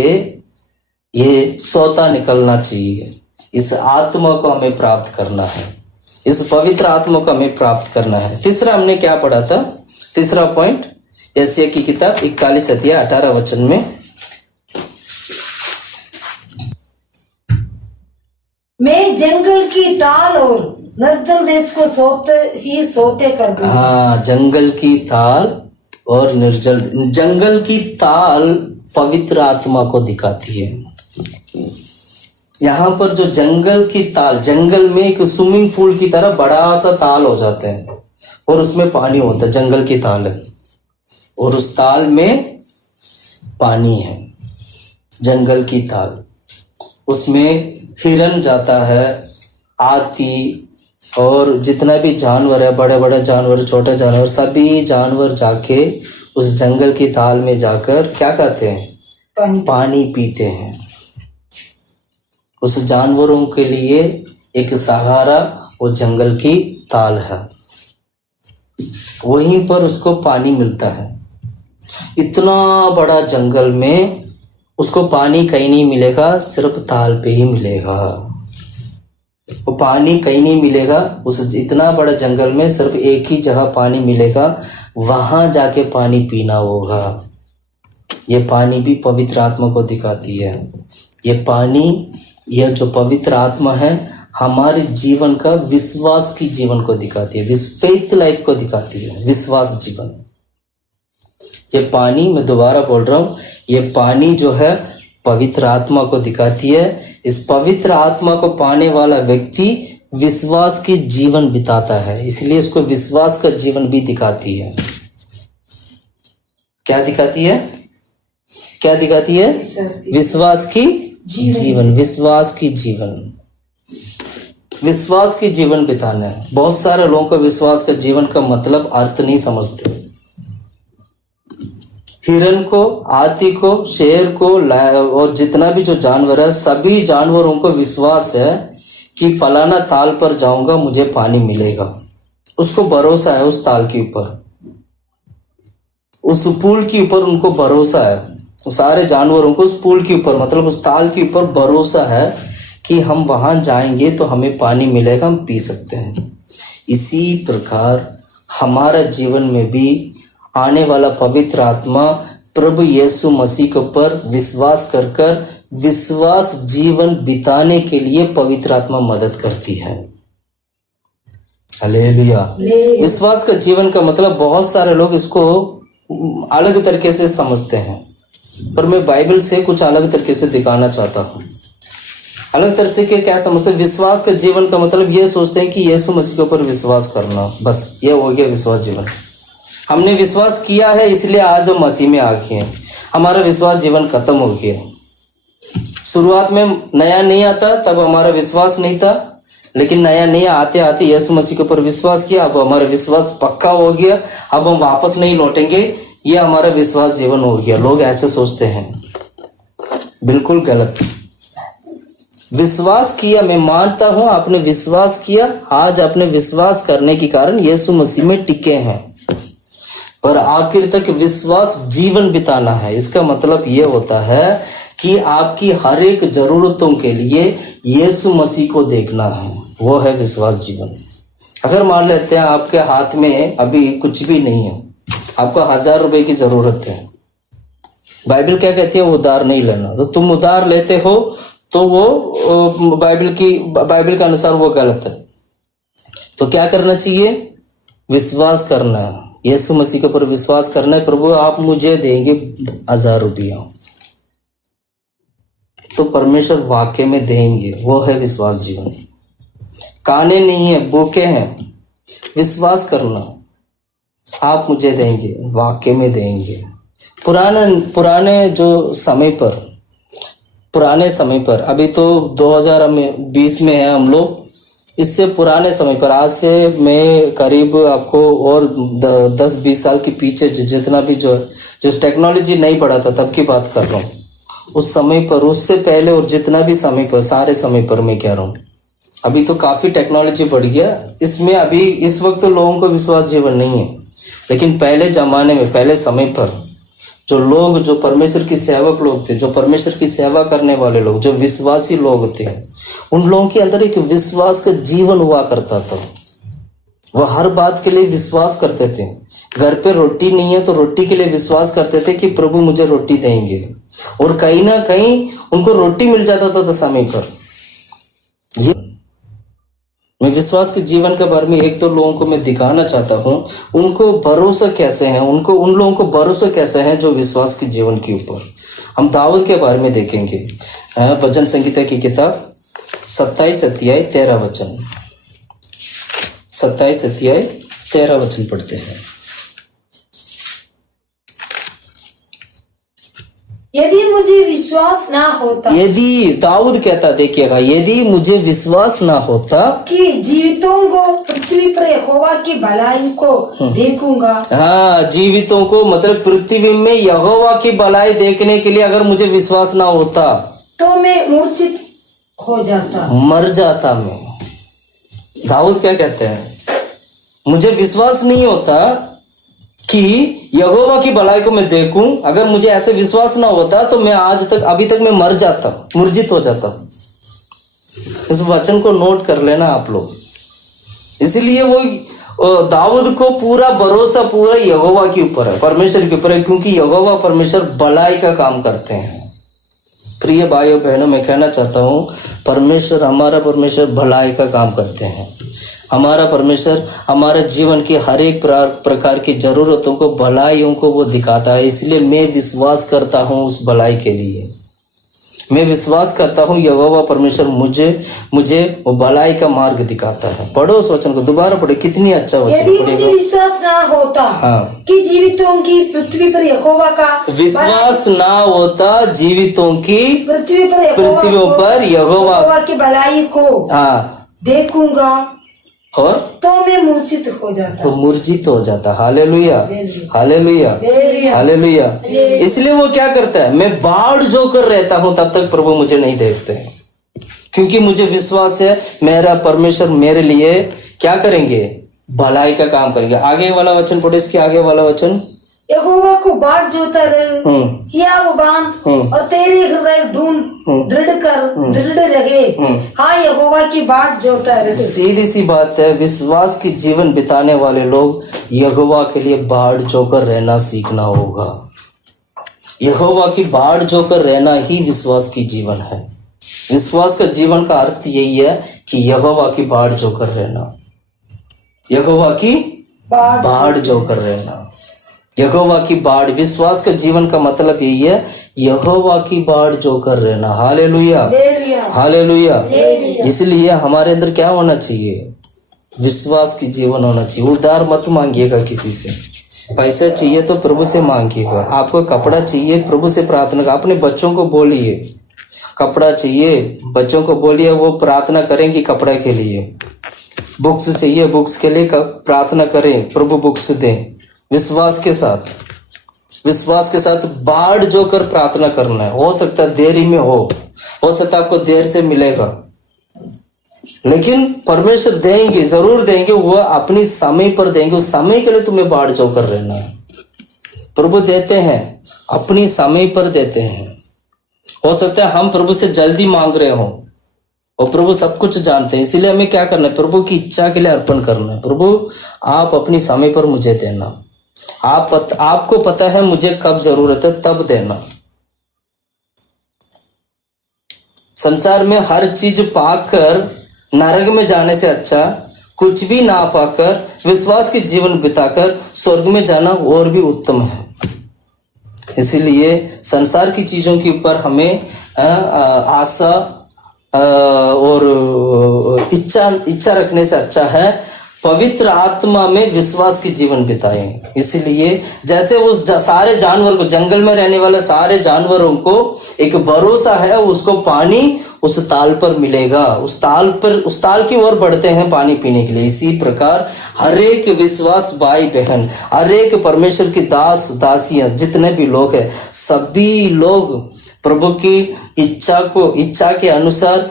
ये सोता निकलना चाहिए। इस आत्मा को हमें प्राप्त करना है, इस पवित्र आत्मा को हमें प्राप्त करना है। तीसरा हमने क्या पढ़ा था? तीसरा पॉइंट एशिया की किताब 41 अध्याय 18 वचन में, मैं जंगल की ताल और निर्जल देश को सोते कर दूंगा। हाँ, जंगल की ताल और निर्जल। जंगल की ताल पवित्र आत्मा को दिखाती है। यहाँ पर जो जंगल की ताल, जंगल में एक स्विमिंग पूल की तरह बड़ा सा ताल हो जाता है और उसमें पानी होता है। जंगल की ताल है और उस ताल में पानी है। जंगल की ताल, उसमें हिरन जाता है, हाथी और जितना भी जानवर है, बड़े बड़े जानवर, छोटे जानवर, सभी जानवर जाके उस जंगल की ताल में जाकर क्या करते हैं? पानी पीते हैं। उस जानवरों के लिए एक सहारा वो जंगल की ताल है, वहीं पर उसको पानी मिलता है। इतना बड़ा जंगल में उसको पानी कहीं नहीं मिलेगा, सिर्फ ताल पे ही मिलेगा। वो पानी कहीं नहीं मिलेगा, उस इतना बड़ा जंगल में सिर्फ एक ही जगह पानी मिलेगा, वहां जाके पानी पीना होगा। ये पानी भी पवित्र आत्मा को दिखाती है। ये पानी यह जो पवित्र आत्मा है हमारे जीवन का विश्वास की जीवन को दिखाती है, फेथ लाइफ को दिखाती है, विश्वास जीवन। ये पानी, मैं दोबारा बोल रहा हूँ, ये पानी जो है पवित्र आत्मा को दिखाती है। इस पवित्र आत्मा को पाने वाला व्यक्ति विश्वास की जीवन बिताता है, इसलिए इसको विश्वास का जीवन भी दिखाती है। क्या दिखाती है? क्या दिखाती है? विश्वास की जीवन, विश्वास की जीवन, विश्वास की जीवन बिताना है। बहुत सारे लोगों को विश्वास का जीवन का मतलब अर्थ नहीं समझते। हिरन को, हाथी को, शेर को और जितना भी जो जानवर है, सभी जानवरों को विश्वास है कि फलाना ताल पर जाऊंगा मुझे पानी मिलेगा। उसको भरोसा है उस ताल के ऊपर, उस पुल के ऊपर उनको भरोसा है। सारे जानवरों को उस पुल के ऊपर, मतलब उस ताल के ऊपर भरोसा है कि हम वहां जाएंगे तो हमें पानी मिलेगा, हम पी सकते हैं। इसी प्रकार हमारा जीवन में भी आने वाला पवित्र आत्मा प्रभु यीशु मसीह के ऊपर विश्वास कर कर विश्वास जीवन बिताने के लिए पवित्र आत्मा मदद करती है। हालेलुया। विश्वास का जीवन का मतलब बहुत सारे लोग इसको अलग तरीके से समझते हैं, पर मैं बाइबल से कुछ अलग तरीके से दिखाना चाहता हूँ। अलग तरह से क्या समझते हैं? विश्वास का जीवन का मतलब ये सोचते हैं कि यीशु मसीह के ऊपर विश्वास करना, बस ये हो गया विश्वास जीवन। हमने विश्वास किया है इसलिए आज हम मसीह में आ गए हैं, हमारा विश्वास जीवन खत्म हो गया। शुरुआत में नया नहीं आता तब हमारा विश्वास नहीं था, लेकिन नया नहीं आते आते यीशु मसीह के ऊपर विश्वास किया, अब हमारा विश्वास पक्का हो गया, अब हम वापस नहीं लौटेंगे, ये हमारा विश्वास जीवन हो गया। लोग ऐसे सोचते हैं, बिल्कुल गलत। विश्वास किया, मैं मानता हूं आपने विश्वास किया, आज अपने विश्वास करने के कारण यीशु मसीह में टिके हैं, पर आखिर तक विश्वास जीवन बिताना है। इसका मतलब ये होता है कि आपकी हर एक जरूरतों के लिए यीशु मसीह को देखना है, वो है विश्वास जीवन। अगर मान लेते हैं आपके हाथ में अभी कुछ भी नहीं है, आपको 1000 रुपए की जरूरत है, बाइबल क्या कहती है? उधार नहीं लेना। तो तुम उधार लेते हो तो वो बाइबल के अनुसार वो गलत है। तो क्या करना चाहिए? विश्वास करना है, यीशु मसीह के ऊपर विश्वास करना है। प्रभु आप मुझे देंगे 1000 रुपया, तो परमेश्वर वाकई में देंगे, वो है विश्वास जीवन। काने नहीं है, भूखे हैं, विश्वास करना आप मुझे देंगे, वाकई में देंगे। पुराने जो पुराने समय पर अभी तो 2020 में है हम लोग, इससे पुराने समय पर, आज से मैं करीब आपको और 10-20 साल के पीछे जितना भी जो टेक्नोलॉजी नहीं पड़ा था तब की बात कर रहा हूँ, उस समय पर, उससे पहले और जितना भी समय पर, सारे समय पर मैं कह रहा हूँ। अभी तो काफी टेक्नोलॉजी बढ़ गया, इसमें अभी इस वक्त तो लोगों को विश्वास जीवन नहीं है, लेकिन पहले जमाने में, पहले समय पर जो परमेश्वर की सेवक लोग थे, जो परमेश्वर की सेवा करने वाले लोग, जो विश्वासी लोग थे, उन लोगों के अंदर एक विश्वास का जीवन हुआ करता था। वह हर बात के लिए विश्वास करते थे। घर पे रोटी नहीं है तो रोटी के लिए विश्वास करते थे कि प्रभु मुझे रोटी देंगे, और कहीं ना कहीं उनको रोटी मिल जाता था समय पर। ये मैं विश्वास के जीवन के बारे में एक दो लोगों को मैं दिखाना चाहता हूँ, उनको भरोसा कैसे है, उन लोगों को भरोसा कैसे है जो विश्वास के जीवन के ऊपर। हम दाऊद के बारे में देखेंगे, भजन संगीता की किताब 27 अध्याय 13 वचन, 27 अध्याय 13 वचन पढ़ते हैं। यदि मुझे विश्वास ना होता, यदि दाऊद कहता, देखिएगा, यदि मुझे विश्वास ना होता कि जीवितों को पृथ्वी पर यहोवा की भलाई को देखूंगा। हाँ, जीवितों को मतलब पृथ्वी में यहोवा की भलाई देखने के लिए अगर मुझे विश्वास ना होता तो मैं मूर्छित हो जाता, मर जाता मैं। दाऊद क्या कहते हैं? मुझे विश्वास नहीं होता कि यहोवा की भलाई को मैं देखूं, अगर मुझे ऐसे विश्वास ना होता तो मैं अभी तक मैं मर जाता, मूर्छित हो जाता। इस वचन को नोट कर लेना आप लोग। इसलिए वो दाऊद को पूरा भरोसा पूरा यहोवा के ऊपर है, परमेश्वर के ऊपर है, क्योंकि यहोवा परमेश्वर भलाई का काम करते हैं। प्रिय भाइयों बहनों, मैं कहना चाहता हूँ परमेश्वर, हमारा परमेश्वर भलाई का काम करते हैं। हमारा परमेश्वर हमारे जीवन की हर एक प्रकार की जरूरतों को, भलाइयों को वो दिखाता है। इसलिए मैं विश्वास करता हूँ उस भलाई के लिए। मैं विश्वास करता हूँ यहोवा परमेश्वर मुझे वो भलाई का मार्ग दिखाता है। पढ़ो उस वचन को, दोबारा पढ़ो, कितनी अच्छा वचन। यदि मुझे विश्वास ना होता कि जीवितों की पृथ्वी पर यहोवा का, विश्वास ना होता जीवितों की पृथ्वी पर यहोवा की भलाई को देखूंगा और तो मैं मूर्छित हो जाता, तो मूर्छित हो जाता। Hallelujah, hallelujah, hallelujah. इसलिए वो क्या करता है, मैं बाढ़ जोकर रहता हूं तब तक प्रभु मुझे नहीं देखते, क्योंकि मुझे विश्वास है मेरा परमेश्वर मेरे लिए क्या करेंगे, भलाई का काम करेंगे। आगे वाला वचन पढ़ो, इसके आगे वाला वचन। यहोवा को बाढ़ जोता रहे, हिया वो बांध और तेरे हृदय ढूंढ दृढ़ रहे। हाँ, यहोवा की बाढ़ जोता रहे। सीधी सी बात है, विश्वास की जीवन बिताने वाले लोग यहोवा के लिए बाढ़ जोकर रहना सीखना होगा। यहोवा की बाढ़ जोकर रहना ही विश्वास की जीवन है। विश्वास का जीवन का अर्थ यही है कि यहोवा की बाढ़ जोकर रहना, यहोवा की बाढ़ जोकर रहना, यहोवा की बाढ़। विश्वास का जीवन का मतलब यही है, यहोवा की बाढ़ जोकर रहना। Hallelujah, hallelujah. इसलिए हमारे अंदर क्या होना चाहिए, विश्वास की जीवन होना चाहिए। उधार मत मांगिएगा किसी से। पैसा चाहिए तो प्रभु से मांगिएगा। आपको कपड़ा चाहिए, प्रभु से प्रार्थना कर। अपने बच्चों को बोलिए, कपड़ा चाहिए, बच्चों को बोलिए, वो प्रार्थना करेंगे कपड़ा के लिए। बुक्स चाहिए, बुक्स के लिए प्रार्थना करें, प्रभु बुक्स दें। विश्वास के साथ बाढ़ जोकर प्रार्थना करना है। हो सकता है देरी में हो सकता है आपको देर से मिलेगा, लेकिन परमेश्वर देंगे, जरूर देंगे। वो अपनी समय पर देंगे। उस समय के लिए तुम्हें बाढ़ जोकर रहना है। प्रभु देते हैं, अपनी समय पर देते हैं। हो सकता है हम प्रभु से जल्दी मांग रहे हो और प्रभु सब कुछ जानते हैं। इसीलिए हमें क्या करना है, प्रभु की इच्छा के लिए अर्पण करना है। प्रभु आप अपनी समय पर मुझे देना, आपको पता है मुझे कब जरूरत है, तब देना। संसार में हर चीज पाकर नरक में जाने से अच्छा, कुछ भी ना पाकर विश्वास की जीवन बिताकर स्वर्ग में जाना और भी उत्तम है। इसीलिए संसार की चीजों के ऊपर हमें आशा और इच्छा रखने से अच्छा है पवित्र आत्मा में विश्वास की जीवन बिताएं। इसलिए जैसे उस सारे जानवर को, जंगल में रहने वाले सारे जानवरों को एक भरोसा है, उसको पानी उस ताल पर मिलेगा, उस ताल की ओर बढ़ते हैं पानी पीने के लिए। इसी प्रकार हर एक विश्वास भाई बहन, हर एक परमेश्वर की दास दासियां, जितने भी लोग हैं, सभी लोग प्रभु की इच्छा के अनुसार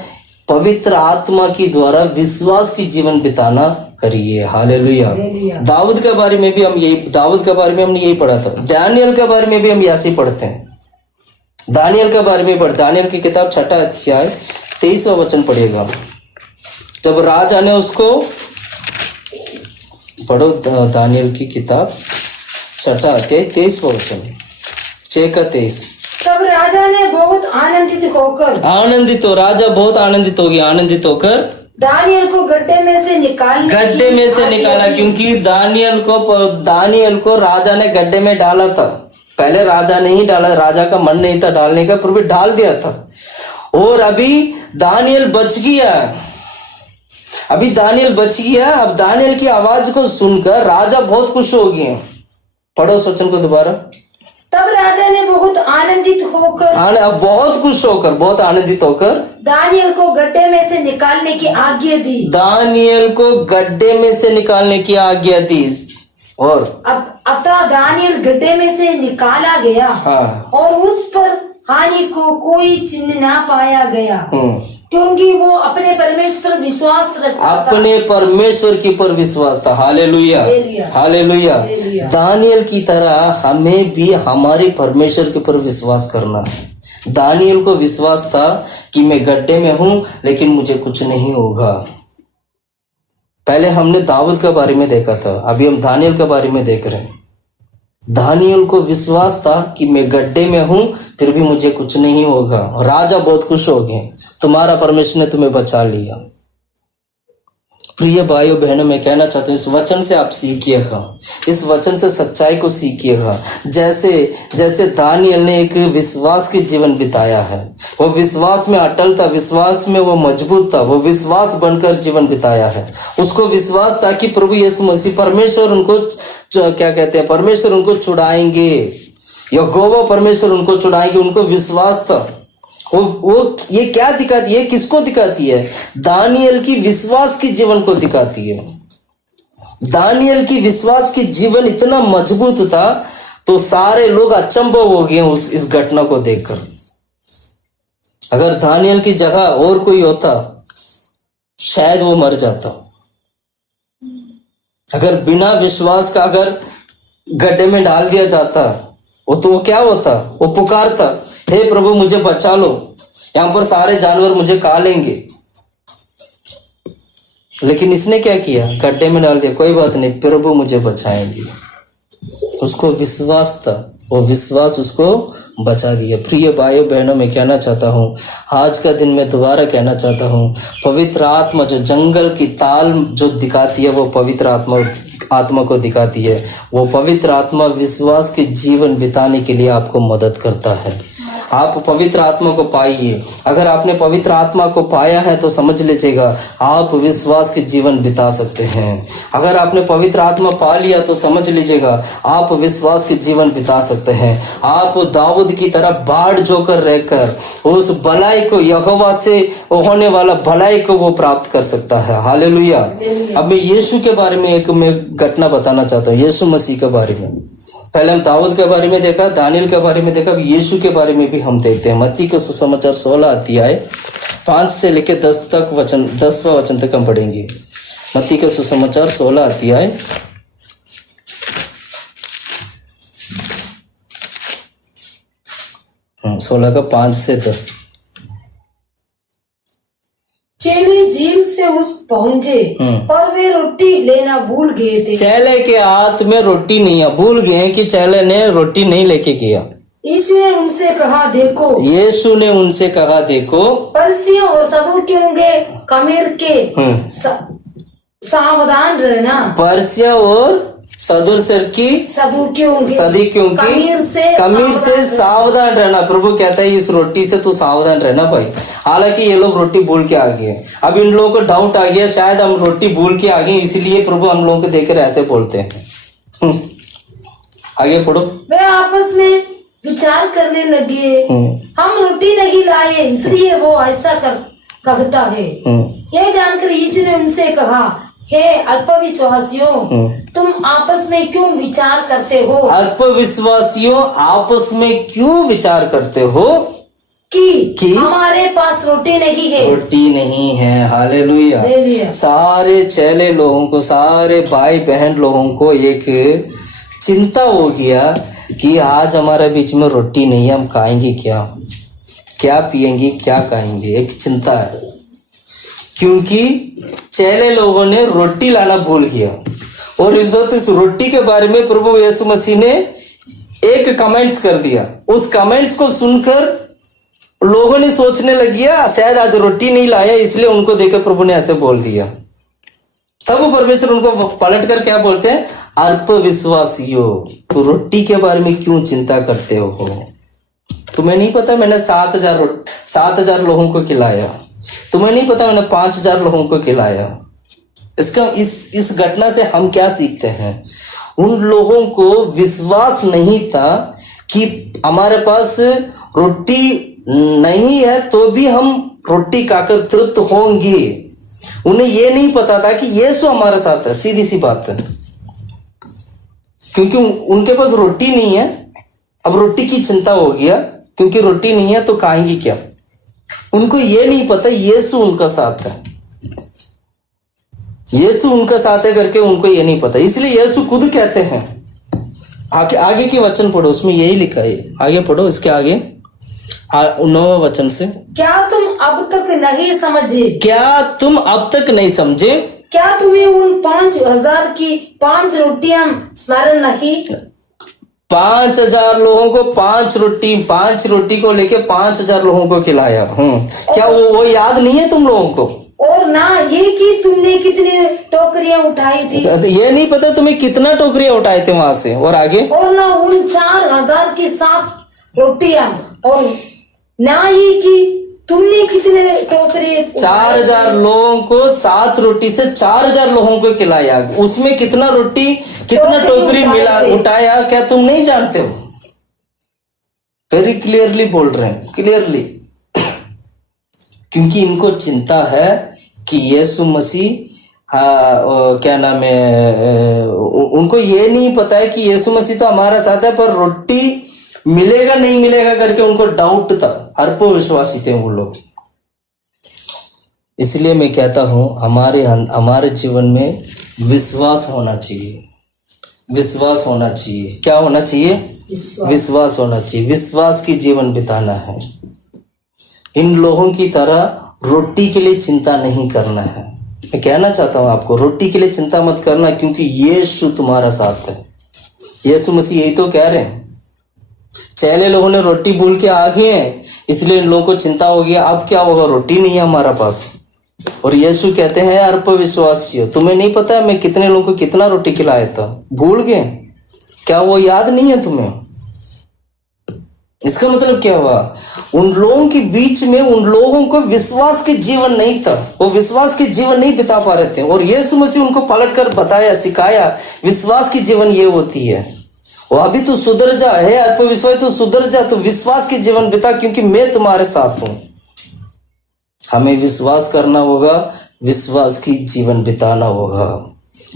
पवित्र आत्मा की द्वारा विश्वास की जीवन बिताना करिए। हालेलुया। दाऊद के बारे में भी हमने यही पढ़ा था। दानियल के बारे में भी हम ऐसे ही पढ़ते हैं। दानियल के बारे में दानियल की किताब 6 अध्याय 23वां वचन पढ़िएगा। जब राजा ने उसको पढ़ो, दानियल की किताब 6 अध्याय 23वां वचन, 6 का 23। तब राजा ने बहुत आनंदित होकर राजा बहुत आनंदित होकर दानियल को गड्ढे में से निकाला, क्योंकि दानियल को राजा ने गड्ढे में डाला था। पहले राजा ने ही डाला, राजा का मन नहीं था डालने का, पर भी डाल दिया था। और अभी दानियल बच गया। अब दानियल की आवाज को सुनकर राजा बहुत खुश हो गए। पढ़ो उस वचन को दोबारा। तब राजा ने बहुत आनंदित होकर, बहुत आनंदित होकर दानियल को गड्ढे में से निकालने की आज्ञा दी। और अतः दानियल गड्ढे में से निकाला गया। और उस पर हानि को कोई चिन्ह ना पाया गया, क्योंकि वो अपने परमेश्वर पर विश्वास रखता था। अपने परमेश्वर के ऊपर विश्वास था। Hallelujah, hallelujah. दानियल की तरह हमें भी हमारे परमेश्वर के ऊपर विश्वास करना है। दानियल को विश्वास था कि मैं गड्ढे में हूं लेकिन मुझे कुछ नहीं होगा। पहले हमने दाऊद के बारे में देखा था, अभी हम दानियल के बारे में देख रहे हैं। दानियल को विश्वास था कि मैं गड्ढे में हूं फिर भी मुझे कुछ नहीं होगा। राजा बहुत खुश हो गए, तुम्हारा परमेश्वर ने तुम्हें बचा लिया। प्रिय भाइयों बहनों, मैं कहना चाहता हूँ इस वचन से आप सीखिएगा, इस वचन से सच्चाई को सीखिएगा। जैसे दानियल ने एक विश्वास के जीवन बिताया है, वो विश्वास में अटल था, विश्वास में वो मजबूत था, वो विश्वास बनकर जीवन बिताया है। उसको विश्वास था कि प्रभु यीशु मसीह परमेश्वर उनको क्या कहते हैं, परमेश्वर उनको छुड़ाएंगे, यहोवा परमेश्वर उनको छुड़ाएंगे। उनको विश्वास था। वो ये क्या दिखाती है, किसको दिखाती है? दानियल की विश्वास की जीवन को दिखाती है। दानियल की विश्वास की जीवन इतना मजबूत था तो सारे लोग अचंभव हो गए इस घटना को देखकर। अगर दानियल की जगह और कोई होता शायद वो मर जाता। अगर बिना विश्वास का अगर गड्ढे में डाल दिया जाता वो क्या होता? वो पुकारता, हे प्रभु मुझे बचा लो, यहां पर सारे जानवर मुझे खा लेंगे। लेकिन इसने क्या किया? गड्ढे में डाल दिया, कोई बात नहीं, प्रभु मुझे बचाएंगे। उसको विश्वास था, वो विश्वास उसको बचा दिया। प्रिय भाइयों बहनों, मैं कहना चाहता हूँ, आज का दिन मैं दोबारा कहना चाहता हूँ, पवित्र आत्मा जो जंगल की ताल जो दिखाती है, वो पवित्र आत्मा को दिखाती है। वो पवित्र आत्मा विश्वास के जीवन बिताने के लिए आपको मदद करता है। आप पवित्र आत्मा को पाइए। अगर आपने पवित्र आत्मा को पाया है तो समझ लीजिएगा आप विश्वास के जीवन बिता सकते हैं। अगर आपने पवित्र आत्मा पा लिया तो समझ लीजिएगा आप विश्वास के जीवन बिता सकते हैं। आप दाऊद की तरह बाढ़ जोकर रहकर उस भलाई को, यहोवा से होने वाला भलाई को वो प्राप्त कर सकता है। हालेलुया। अब मैं यीशु के बारे में एक घटना बताना चाहता हूँ, यीशु मसीह के बारे में। पहले हम दाऊद के बारे में देखा, दानियल के बारे में देखा, अब यीशु के बारे में भी हम देखते हैं। मत्ती का सुसमाचार 16 अध्याय 5 से लेकर 10वां वचन तक हम पढ़ेंगे। मत्ती का सुसमाचार 16 अध्याय 16 का 5 से 10। चेले झील से उस पहुंचे पर वे रोटी लेना भूल गए थे। चेले के हाथ में रोटी नहीं है, भूल गए कि चेले ने रोटी नहीं लेके किया। यीशु ने उनसे कहा देखो, फरीसियों और सदूकियों के कमीर के सावधान रहना। फरीसियों और सदूकियों की कमीर से सावधान रहना। प्रभु कहता है इस रोटी से तू सावधान रहना भाई। हालांकि ये लोग रोटी भूल के आ गए, अब इन लोगों को डाउट आ गया शायद हम रोटी भूल के आ गए, इसलिए प्रभु हम लोगों को देखकर ऐसे बोलते हैं। आगे पढ़ो। वे आपस में विचार करने लगे, हम रोटी नहीं लाए इसलिए वो ऐसा कहता है। यह जानकर यीशु ने उनसे कहा, हे अल्पविश्वासियों, तुम आपस में क्यों विचार करते हो? अल्पविश्वासियों, आपस में क्यों विचार करते हो कि हमारे पास रोटी नहीं है। रोटी नहीं है। हालेलुया। सारे चेले लोगों को, सारे भाई बहन लोगों को एक चिंता हो गया कि आज हमारे बीच में रोटी नहीं है, हम खाएंगे क्या पिएंगे, क्या खाएंगे, एक चिंता है। क्योंकि चेले लोगों ने रोटी लाना भूल गया। और इस वक्त इस रोटी के बारे में प्रभु यीशु मसीह ने एक कमेंट्स कर दिया। उस कमेंट्स को सुनकर लोगों ने सोचने लग गया शायद आज रोटी नहीं लाया, इसलिए उनको देखकर प्रभु ने ऐसे बोल दिया। तब परमेश्वर उनको पलट कर क्या बोलते हैं? अल्पविश्वासियों, तो रोटी के बारे में क्यों चिंता करते हो? तुम्हें नहीं पता मैंने 7,000 लोगों को खिलाया? तुम्हें नहीं पता मैंने 5,000 लोगों को खिलाया? इसका इस घटना से हम क्या सीखते हैं? उन लोगों को विश्वास नहीं था कि हमारे पास रोटी नहीं है तो भी हम रोटी खाकर तृप्त होंगे। उन्हें ये नहीं पता था कि यीशु हमारे साथ है। सीधी सी बात है, क्योंकि उनके पास रोटी नहीं है। अब रोटी की चिंता हो गया, क्योंकि रोटी नहीं है तो खाएंगे क्या। उनको ये नहीं पता यीशु उनका साथ है, यीशु उनका साथ है करके उनको ये नहीं पता। इसलिए यीशु खुद कहते हैं, आगे के वचन पढ़ो, उसमें यही लिखा है। आगे पढ़ो, इसके आगे 9वां वचन से। क्या तुम अब तक नहीं समझे? क्या तुम्हें उन 5,000 की 5 रोटियां स्मरण नहीं? 5,000 लोगों को 5 रोटी को लेके 5,000 लोगों को खिलाया। क्या वो याद नहीं है तुम लोगों को? और ना ये कि तुमने कितनी टोकरियां उठाई थी, ये नहीं पता तुम्हें कितना टोकरियां उठाए थे वहां से। और आगे, और ना उन 4,000 की 7 रोटियां, और ना ये कि तुमने कितने टोकरी 4,000 लोगों को 7 रोटी से 4,000 लोगों को खिलाया। उसमें कितना रोटी कितना टोकरी मिला उठाया, क्या तुम नहीं जानते हो? वेरी क्लियरली बोल रहे हैं, क्लियरली। क्योंकि इनको चिंता है कि यीशु मसीह क्या नाम है, उनको ये नहीं पता है कि यीशु मसीह तो हमारा साथ है, पर रोटी मिलेगा नहीं मिलेगा करके उनको डाउट था। अल्प विश्वासी थे वो लोग। इसलिए मैं कहता हूं हमारे जीवन में विश्वास होना चाहिए। विश्वास होना चाहिए। क्या होना चाहिए? विश्वास होना चाहिए। विश्वास की जीवन बिताना है। इन लोगों की तरह रोटी के लिए चिंता नहीं करना है। मैं कहना चाहता हूं आपको, रोटी के लिए चिंता मत करना, क्योंकि यीशु तुम्हारा साथ है। यीशु मसीह यही तो कह रहे हैं। चेले लोगों ने रोटी भूल के आ गए हैं, इसलिए इन लोगों को चिंता हो गया, अब क्या होगा, रोटी नहीं है हमारा पास। और यीशु कहते हैं, अल्प विश्वासियों, तुम्हें नहीं पता मैं कितने लोगों को कितना रोटी खिलाया था? भूल गए? क्या वो याद नहीं है तुम्हें? इसका मतलब क्या हुआ? उन लोगों के बीच में उन लोगों को विश्वास के जीवन नहीं था, वो विश्वास के जीवन नहीं बिता पा रहे थे। और यीशु मसीह उनको पलट कर बताया, सिखाया, विश्वास की जीवन ये होती है। वो अभी तो सुधर जा, है अल्प विश्वास, तो सुधर जा, तो विश्वास के जीवन बिता, क्योंकि मैं तुम्हारे साथ हूं। हमें विश्वास करना होगा, विश्वास की जीवन बिताना होगा।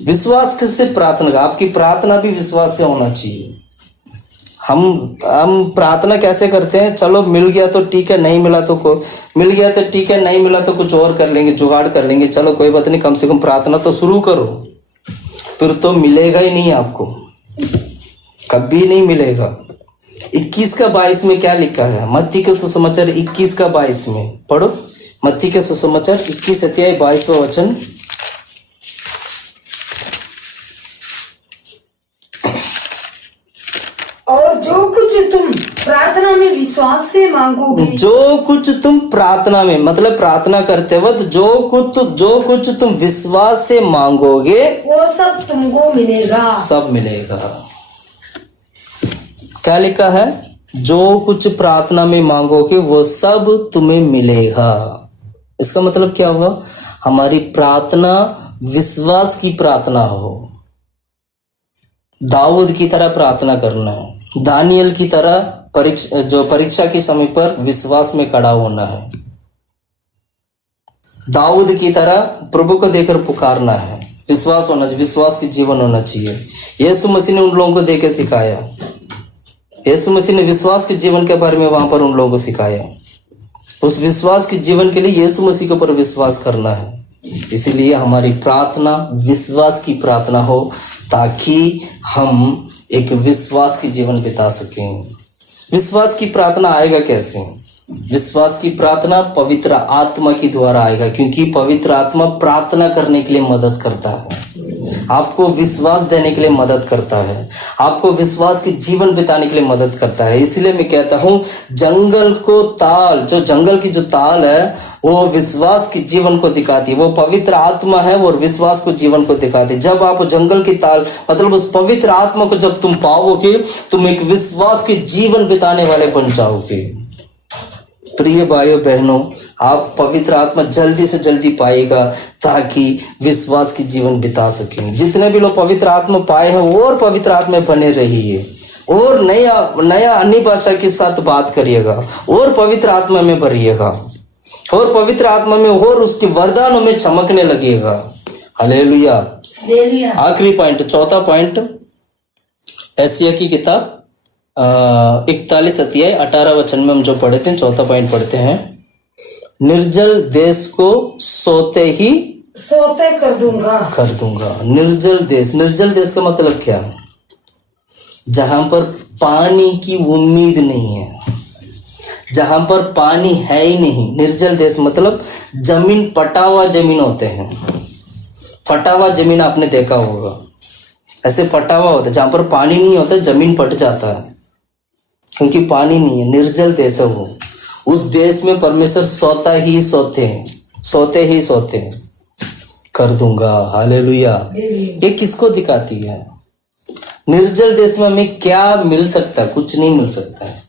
विश्वास से प्रार्थना, आपकी प्रार्थना भी विश्वास से होना चाहिए। हम प्रार्थना कैसे करते हैं? चलो मिल गया तो ठीक है, नहीं मिला तो मिल गया तो ठीक है, नहीं मिला तो कुछ और कर लेंगे, जुगाड़ कर लेंगे, चलो कोई बात नहीं, कम से कम प्रार्थना तो शुरू करो। फिर तो मिलेगा ही नहीं आपको, कभी नहीं मिलेगा। 21 का 22 में क्या लिखा है? मत्ती के सुसमाचार 21 का 22 में पढ़ो। मत्ती के सुसमाचार 21 अध्याय 22वां वचन। और जो कुछ तुम प्रार्थना में विश्वास से मांगोगे, जो कुछ तुम प्रार्थना में, मतलब प्रार्थना करते वक्त जो कुछ तुम विश्वास से मांगोगे, वो सब तुमको मिलेगा। सब मिलेगा। क्या लिखा है? जो कुछ प्रार्थना में मांगोगे वो सब तुम्हें मिलेगा। इसका मतलब क्या हुआ? हमारी प्रार्थना विश्वास की प्रार्थना हो। दाऊद की तरह प्रार्थना करना है, दानियल की तरह परीक्षा के समय पर विश्वास में खड़ा होना है। दाऊद की तरह प्रभु को देखकर पुकारना है, विश्वास होना चाहिए, विश्वास की जीवन होना चाहिए। यीशु मसीह ने उन लोगों को देकर सिखाया। यीशु मसीह ने विश्वास के जीवन के बारे में वहां पर उन लोगों को सिखाया। उस विश्वास के जीवन के लिए यीशु मसीह के ऊपर विश्वास करना है। इसीलिए हमारी प्रार्थना विश्वास की प्रार्थना हो, ताकि हम एक विश्वास की जीवन बिता सकें। विश्वास की प्रार्थना आएगा कैसे? विश्वास की प्रार्थना पवित्र आत्मा के द्वारा आएगा, क्योंकि पवित्र आत्मा प्रार्थना करने के लिए मदद करता है, आपको विश्वास देने के लिए मदद करता है, आपको विश्वास की जीवन बिताने के लिए मदद करता है। इसलिए मैं कहता हूं, जंगल को ताल, जो जंगल की जो ताल है वो विश्वास की जीवन को दिखाती है, वो पवित्र आत्मा है और विश्वास को जीवन को दिखाती है। जब आप जंगल की ताल, मतलब उस पवित्र आत्मा को जब तुम पाओगे, तुम एक विश्वास के जीवन बिताने वाले बन जाओगे। प्रिय भाइयों बहनों, आप पवित्र आत्मा जल्दी से जल्दी पाएगा, ताकि विश्वास की जीवन बिता सकें। जितने भी लोग पवित्र आत्मा पाए हैं और पवित्र आत्मा में बने रहिए, और नया अन्य भाषा के साथ बात करिएगा, और पवित्र आत्मा में भरिएगा, और पवित्र आत्मा में और उसके वरदानों में चमकने लगेगा। हालेलुया। आखिरी पॉइंट, चौथा पॉइंट, एशिया की किताब 41 अध्याय 18 वचन में हम जो पढ़े थे, चौथा पॉइंट पढ़ते हैं। निर्जल देश को सोते कर दूंगा। निर्जल देश का मतलब क्या है? जहां पर पानी की उम्मीद नहीं है, जहां पर पानी है ही नहीं। निर्जल देश मतलब जमीन, पटा हुआ जमीन होते हैं। पटा हुआ जमीन आपने देखा होगा, ऐसे पटा हुआ होता है, जहां पर पानी नहीं होता जमीन पट जाता है, क्योंकि पानी नहीं है, निर्जल देश है वो। उस देश में परमेश्वर सोते ही सोते हैं, कर दूंगा। हालेलुया। ये किसको दिखाती है? निर्जल देश में हमें क्या मिल सकता है? कुछ नहीं मिल सकता है।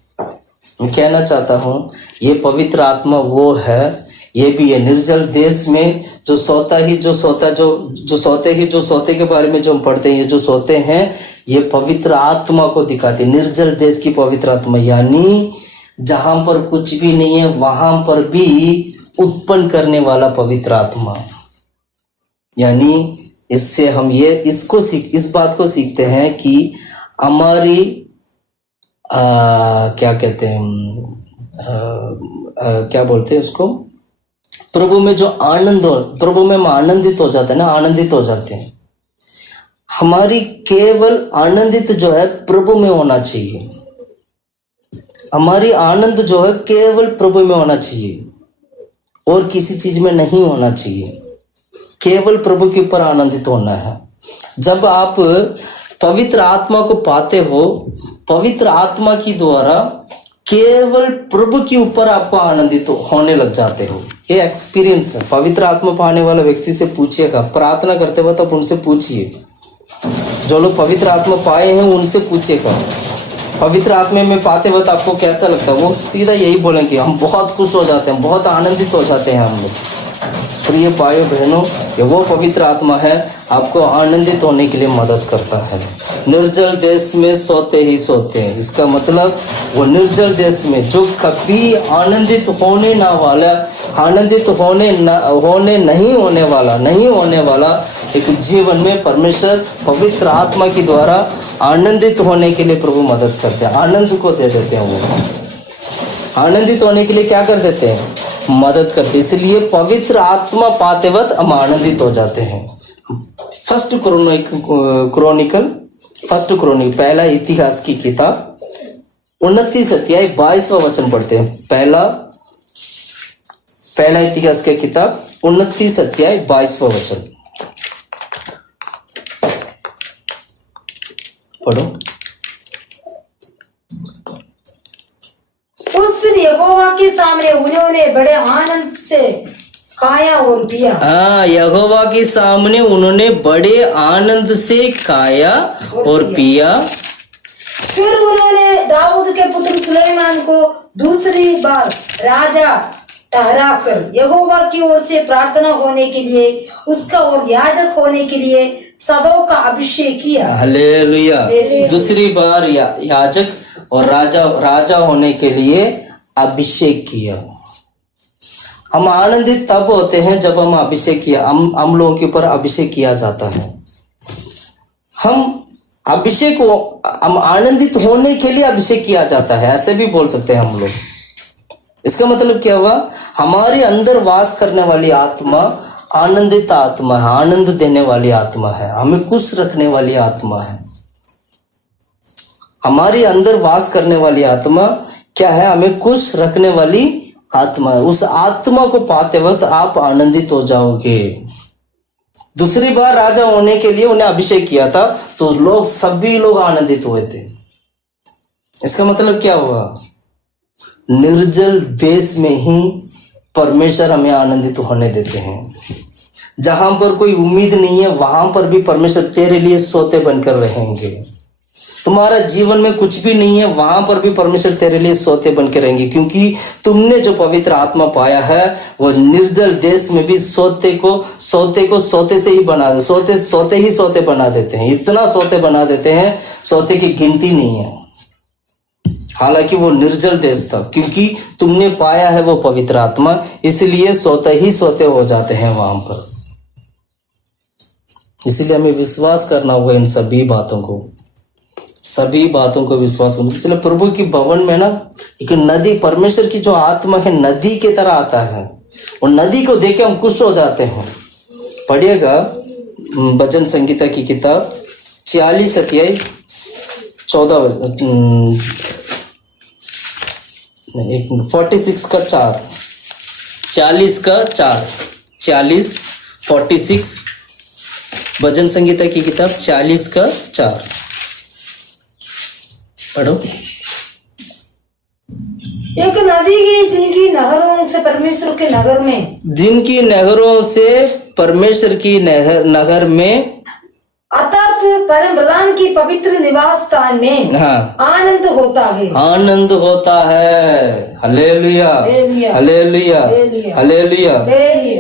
मैं कहना चाहता हूं, ये पवित्र आत्मा वो है, ये भी है। निर्जल देश में जो सोते के बारे में जो हम पढ़ते हैं, ये जो सोते हैं, ये पवित्र आत्मा को दिखाते हैं। निर्जल देश की पवित्र आत्मा, यानी जहां पर कुछ भी नहीं है वहां पर भी उत्पन्न करने वाला पवित्र आत्मा। यानी इससे हम इस बात को सीखते हैं कि हमारी क्या कहते हैं, क्या बोलते हैं उसको, प्रभु में जो प्रभु में हम आनंदित हो जाते हैं ना, आनंदित हो जाते हैं। हमारी केवल आनंदित जो है प्रभु में होना चाहिए। हमारी आनंद जो है केवल प्रभु में होना चाहिए और किसी चीज में नहीं होना चाहिए। केवल प्रभु के ऊपर आनंदित होना है। जब आप पवित्र आत्मा को पाते हो, पवित्र आत्मा की द्वारा केवल प्रभु के ऊपर आपको आनंदित होने लग जाते हो। ये एक्सपीरियंस है। पवित्र आत्मा पाने वाला व्यक्ति से पूछिएगा, प्रार्थना करते वक्त आप उनसे पूछिए, जो लोग पवित्र आत्मा पाए हैं उनसे पूछिएगा, पवित्र आत्मा में पाते वक्त आपको कैसा लगता है? वो सीधा यही बोलेंगे, हम बहुत खुश हो जाते हैं, बहुत आनंदित हो जाते हैं हम लोग। प्रिय भाइयों बहनों, ये वो पवित्र आत्मा है, आपको आनंदित होने के लिए मदद करता है। निर्जल देश में सोते ही सोते हैं, इसका मतलब वो निर्जल देश में जो कभी आनंदित होने वाला एक जीवन में परमेश्वर पवित्र आत्मा के द्वारा आनंदित होने के लिए प्रभु मदद करते हैं, आनंद को दे देते हैं। वो आनंदित होने के लिए क्या कर देते हैं? मदद करते। इसलिए पवित्र आत्मा पाते वक्त हम आनंदित हो जाते हैं। फर्स्ट क्रॉनिकल पहला इतिहास की किताब 29 अध्याय 22वां वचन पढ़ते हैं। पहला इतिहास की किताब 29 अध्याय 22वां वचन पढ़ो। उस दिन यहोवा के सामने उन्होंने बड़े आनंद से खाया और पिया। यहोवा के सामने उन्होंने बड़े आनंद से खाया और पिया। फिर उन्होंने दाऊद के पुत्र सुलेमान को दूसरी बार राजा ठहराकर यहोवा की ओर से प्रार्थना होने के लिए, उसका और याजक होने के लिए सदों का अभिषेक किया। हालेलुया। दूसरी बार याजक और राजा होने के लिए अभिषेक किया। हम आनंदित तब होते हैं जब हम अभिषेक किया, हम लोगों के ऊपर अभिषेक किया जाता है। हम आनंदित होने के लिए अभिषेक किया जाता है, ऐसे भी बोल सकते हैं हम लोग। इसका मतलब क्या हुआ? हमारे अंदर वास करने वाली आत्मा आनंदित आत्मा है, आनंद देने वाली आत्मा है, हमें खुश रखने वाली आत्मा है। हमारे अंदर वास करने वाली आत्मा क्या है? हमें खुश रखने वाली आत्मा है। उस आत्मा को पाते वक्त आप आनंदित हो जाओगे। दूसरी बार राजा होने के लिए उन्हें अभिषेक किया था, तो सभी लोग आनंदित हुए थे। इसका मतलब क्या हुआ? निर्जल देश में ही परमेश्वर हमें आनंदित होने देते हैं। जहां पर कोई उम्मीद नहीं है वहां पर भी परमेश्वर तेरे लिए सोते बनकर रहेंगे। तुम्हारा जीवन में कुछ भी नहीं है वहां पर भी परमेश्वर तेरे लिए सोते बनकर रहेंगे, क्योंकि तुमने जो पवित्र आत्मा पाया है वो निर्जल देश में भी सोते से ही बना दे, सोते बना देते हैं। इतना सोते बना देते हैं, सोते की गिनती नहीं है। हालांकि वो निर्जल देश था, क्योंकि तुमने पाया है वो पवित्र आत्मा, इसलिए सोते हो जाते हैं वहां पर। इसलिए हमें विश्वास करना होगा इन सभी बातों को विश्वास करना। इसलिए प्रभु की भवन में ना एक नदी, परमेश्वर की जो आत्मा है नदी की तरह आता है, और नदी को देख के हम खुश हो जाते हैं। पढ़िएगा भजन संगीता की किताब 46 अध्याय 46 का 4, 40 का 4, 46 46 भजन संगीता की किताब 40 का 4 पढ़ो। एक नदी की जिनकी नहरों से परमेश्वर के नगर में, जिनकी नहरों से परमेश्वर की नगर में, अर्थात परम प्रधान की पवित्र निवास स्थान में हाँ, आनंद होता है। आनंद होता है। Hallelujah, hallelujah, hallelujah.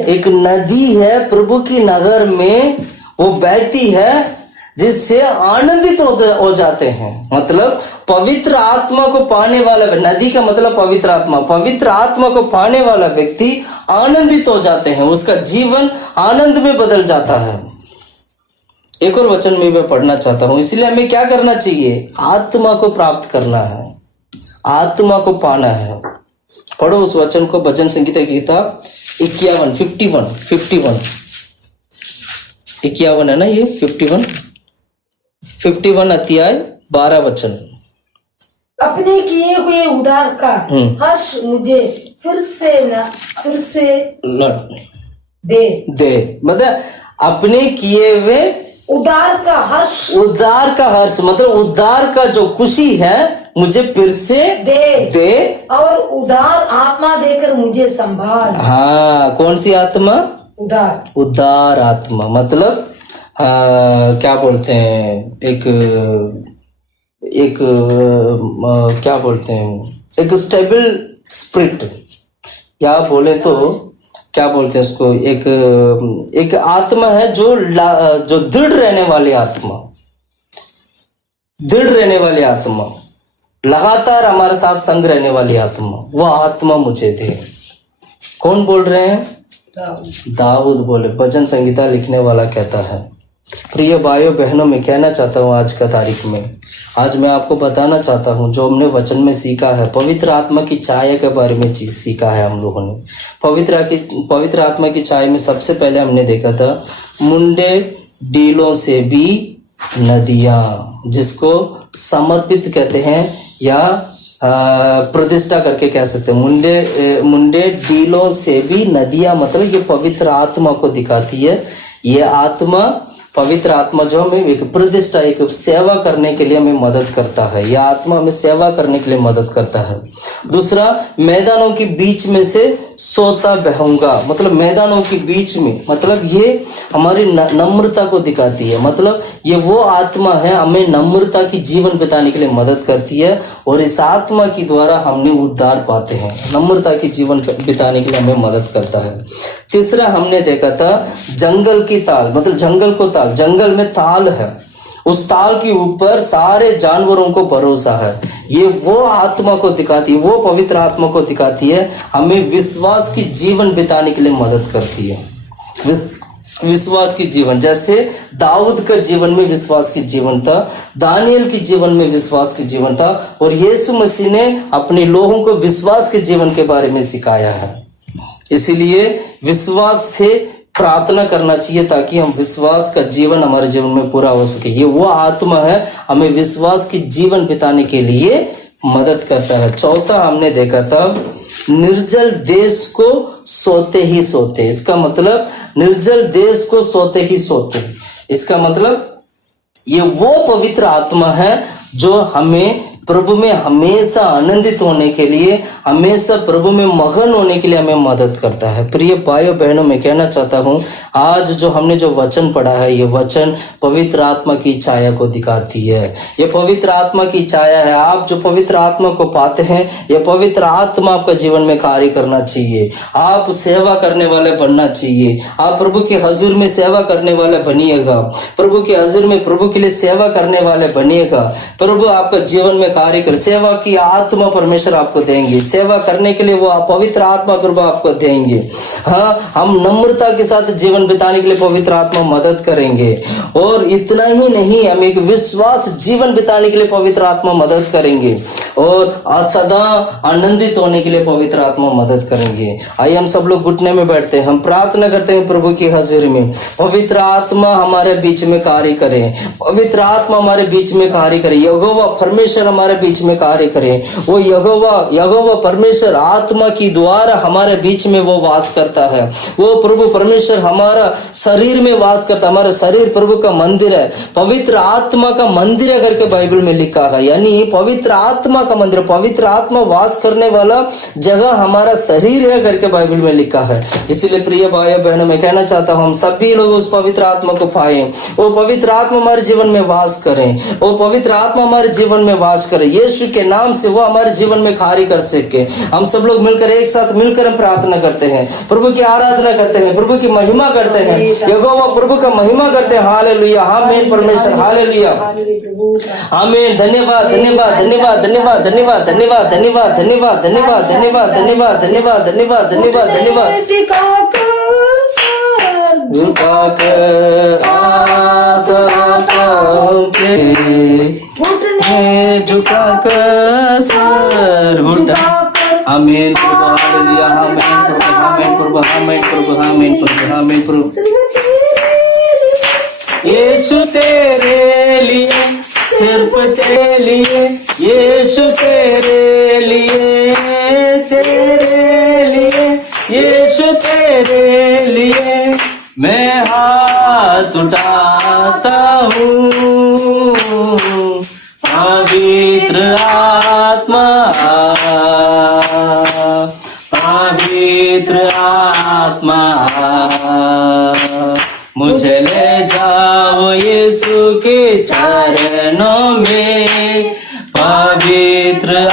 एक नदी है प्रभु की नगर में, वो बहती है जिससे आनंदित हो जाते हैं। मतलब पवित्र आत्मा को पाने वाला, नदी का मतलब पवित्र आत्मा, पवित्र आत्मा को पाने वाला व्यक्ति आनंदित हो जाते हैं, उसका जीवन आनंद में बदल जाता है। एक और वचन में मैं पढ़ना चाहता हूं, इसलिए हमें क्या करना चाहिए? आत्मा को प्राप्त करना है, आत्मा को पाना है। पढ़ो उस वचन को, भजन संगीता की किताब 51 है ना ये, 51 अध्याय 12 वचन। अपने किए हुए उद्धार का हर्ष मुझे फिर से दे। मतलब अपने किए हुए उद्धार का हर्ष, मतलब उद्धार का जो खुशी है मुझे फिर से दे और उदार आत्मा देकर मुझे संभाल। हाँ, कौन सी आत्मा? उदार आत्मा। मतलब क्या बोलते हैं, एक क्या बोलते हैं, एक स्टेबल स्पिरिट, या बोले तो क्या बोलते हैं उसको, एक आत्मा है जो दृढ़ रहने वाली आत्मा, लगातार हमारे साथ संग रहने वाली आत्मा, वो आत्मा मुझे दे। कौन बोल रहे हैं? दाऊद बोले, भजन संगीता लिखने वाला कहता है। प्रिय भाइयों बहनों, मैं कहना चाहता हूँ आज का तारीख में, आज मैं आपको बताना चाहता हूँ जो हमने वचन में सीखा है, पवित्र आत्मा की छाया के बारे में चीज सीखा है हम लोगों ने। पवित्र आत्मा की छाया में सबसे पहले हमने देखा था मुंडे डीलों से भी नदियां, जिसको समर्पित कहते हैं या प्रतिष्ठा करके कह सकते हैं। मुंडे डीलों से भी नदियां, मतलब ये पवित्र आत्मा को दिखाती है। ये आत्मा, पवित्र आत्मा जो हमें एक प्रतिष्ठा, एक सेवा करने के लिए हमें मदद करता है। यह आत्मा हमें सेवा करने के लिए मदद करता है। दूसरा, मैदानों के बीच में से सोता बहूंगा, मतलब मैदानों के बीच में, मतलब ये हमारी नम्रता को दिखाती है। मतलब ये वो आत्मा है हमें नम्रता की जीवन बिताने के लिए मदद करती है, और इस आत्मा के द्वारा हमने उद्धार पाते हैं। नम्रता की जीवन बिताने के लिए हमें मदद करता है। तीसरा हमने देखा था जंगल की ताल, मतलब जंगल को ताल, जंगल में ताल है, उस ताल के ऊपर सारे जानवरों को भरोसा है। ये वो आत्मा को दिखाती है, वो पवित्र आत्मा को दिखाती है, हमें विश्वास की जीवन बिताने के लिए मदद करती है। विश्वास की जीवन, जैसे दाऊद का जीवन में विश्वास की जीवन था, दानियल के जीवन में विश्वास की जीवन था, और यीशु मसीह ने अपने लोगों को विश्वास के जीवन के बारे में सिखाया है। इसीलिए विश्वास से प्रार्थना करना चाहिए ताकि हम विश्वास का जीवन हमारे जीवन में पूरा हो सके। ये वो आत्मा है हमें विश्वास की जीवन बिताने के लिए मदद करता है। चौथा हमने देखा था निर्जल देश को सोते ही सोते। इसका मतलब निर्जल देश को सोते ही सोते, इसका मतलब ये वो पवित्र आत्मा है जो हमें प्रभु में हमेशा आनंदित होने के लिए, हमेशा प्रभु में मगन होने के लिए हमें मदद करता है। प्रिय भाइयों बहनों, मैं कहना चाहता हूँ आज जो हमने जो वचन पढ़ा है, ये वचन पवित्र आत्मा की छाया को दिखाती है। ये पवित्र आत्मा की छाया है। आप जो पवित्र आत्मा को पाते हैं, ये पवित्र आत्मा आपका जीवन में कार्य करना चाहिए। आप सेवा करने वाले बनना चाहिए। आप प्रभु के हजूर में सेवा करने वाले बनिएगा। प्रभु के हजूर में प्रभु के लिए सेवा करने वाले बनिएगा। प्रभु आपका जीवन में कार्य कर, सेवा की आत्मा परमेश्वर आपको देंगे। सेवा करने के लिए वो पवित्र आत्मा प्रभु आपको देंगे। हाँ, हम नम्रता के साथ जीवन बिताने के लिए पवित्र आत्मा मदद करेंगे। और इतना ही नहीं, हम एक विश्वास जीवन बिताने के लिए पवित्र आत्मा मदद करेंगे, और सदा आनंदित होने के लिए पवित्र आत्मा मदद करेंगे। आइए हम सब लोग घुटने में बैठते हैं, हम प्रार्थना करते हैं प्रभु की हजूरी में। पवित्र आत्मा हमारे बीच में कार्य करे, पवित्र आत्मा हमारे बीच में कार्य करे। यहोवा परमेश्वर हमारे बीच में कार्य करे। वो यहोवा परमेश्वर आत्मा की द्वारा हमारे बीच में वो वास करता है। वो प्रभु परमेश्वर हमारा शरीर में वास करता है। हमारा शरीर प्रभु का मंदिर है, पवित्र आत्मा का मंदिर है करके बाइबल में लिखा है। यानी पवित्र आत्मा का मंदिर, पवित्र आत्मा वास करने वाला जगह हमारा शरीर है करके बाइबल में लिखा है। इसीलिए प्रिय भाई बहनों, मैं कहना चाहता हूँ हम सभी लोग उस पवित्र आत्मा को पाए, वो पवित्र आत्मा हमारे जीवन में वास करें, वो पवित्र आत्मा हमारे जीवन में वास करे। यीशु के नाम से वो हमारे जीवन में कार्य कर सके। हम सब लोग मिलकर एक साथ मिलकर हम प्रार्थना करते हैं, प्रभु की आराधना करते हैं, प्रभु की महिमा करते हैं, यहोवा प्रभु का महिमा करते हैं। हालेलुया, आमीन परमेश्वर, हालेलुया, आमीन। धन्यवाद धन्यवाद धन्यवाद धन्यवाद धन्यवाद धन्यवाद धन्यवाद धन्यवाद धन्यवाद धन्यवाद धन्यवाद धन्यवाद धन्यवाद धन्यवाद धन्यवाद। झुकाकर झुकाकर सर उठा। आमीन प्रभु, हालेलुया, आमीन प्रभु, आमीन प्रभु, आमीन प्रभु, आमीन प्रभु, आमीन प्रभु। यीशु तेरे लिए, सिर्फ तेरे लिए, यीशु तेरे लिए, तेरे लिए, यीशु तेरे लिए मैं हाथ उठाता हूँ। पवित्र आत्मा, पवित्र आत्मा, मुझे ले जाओ यीशु के चरणों में। पवित्र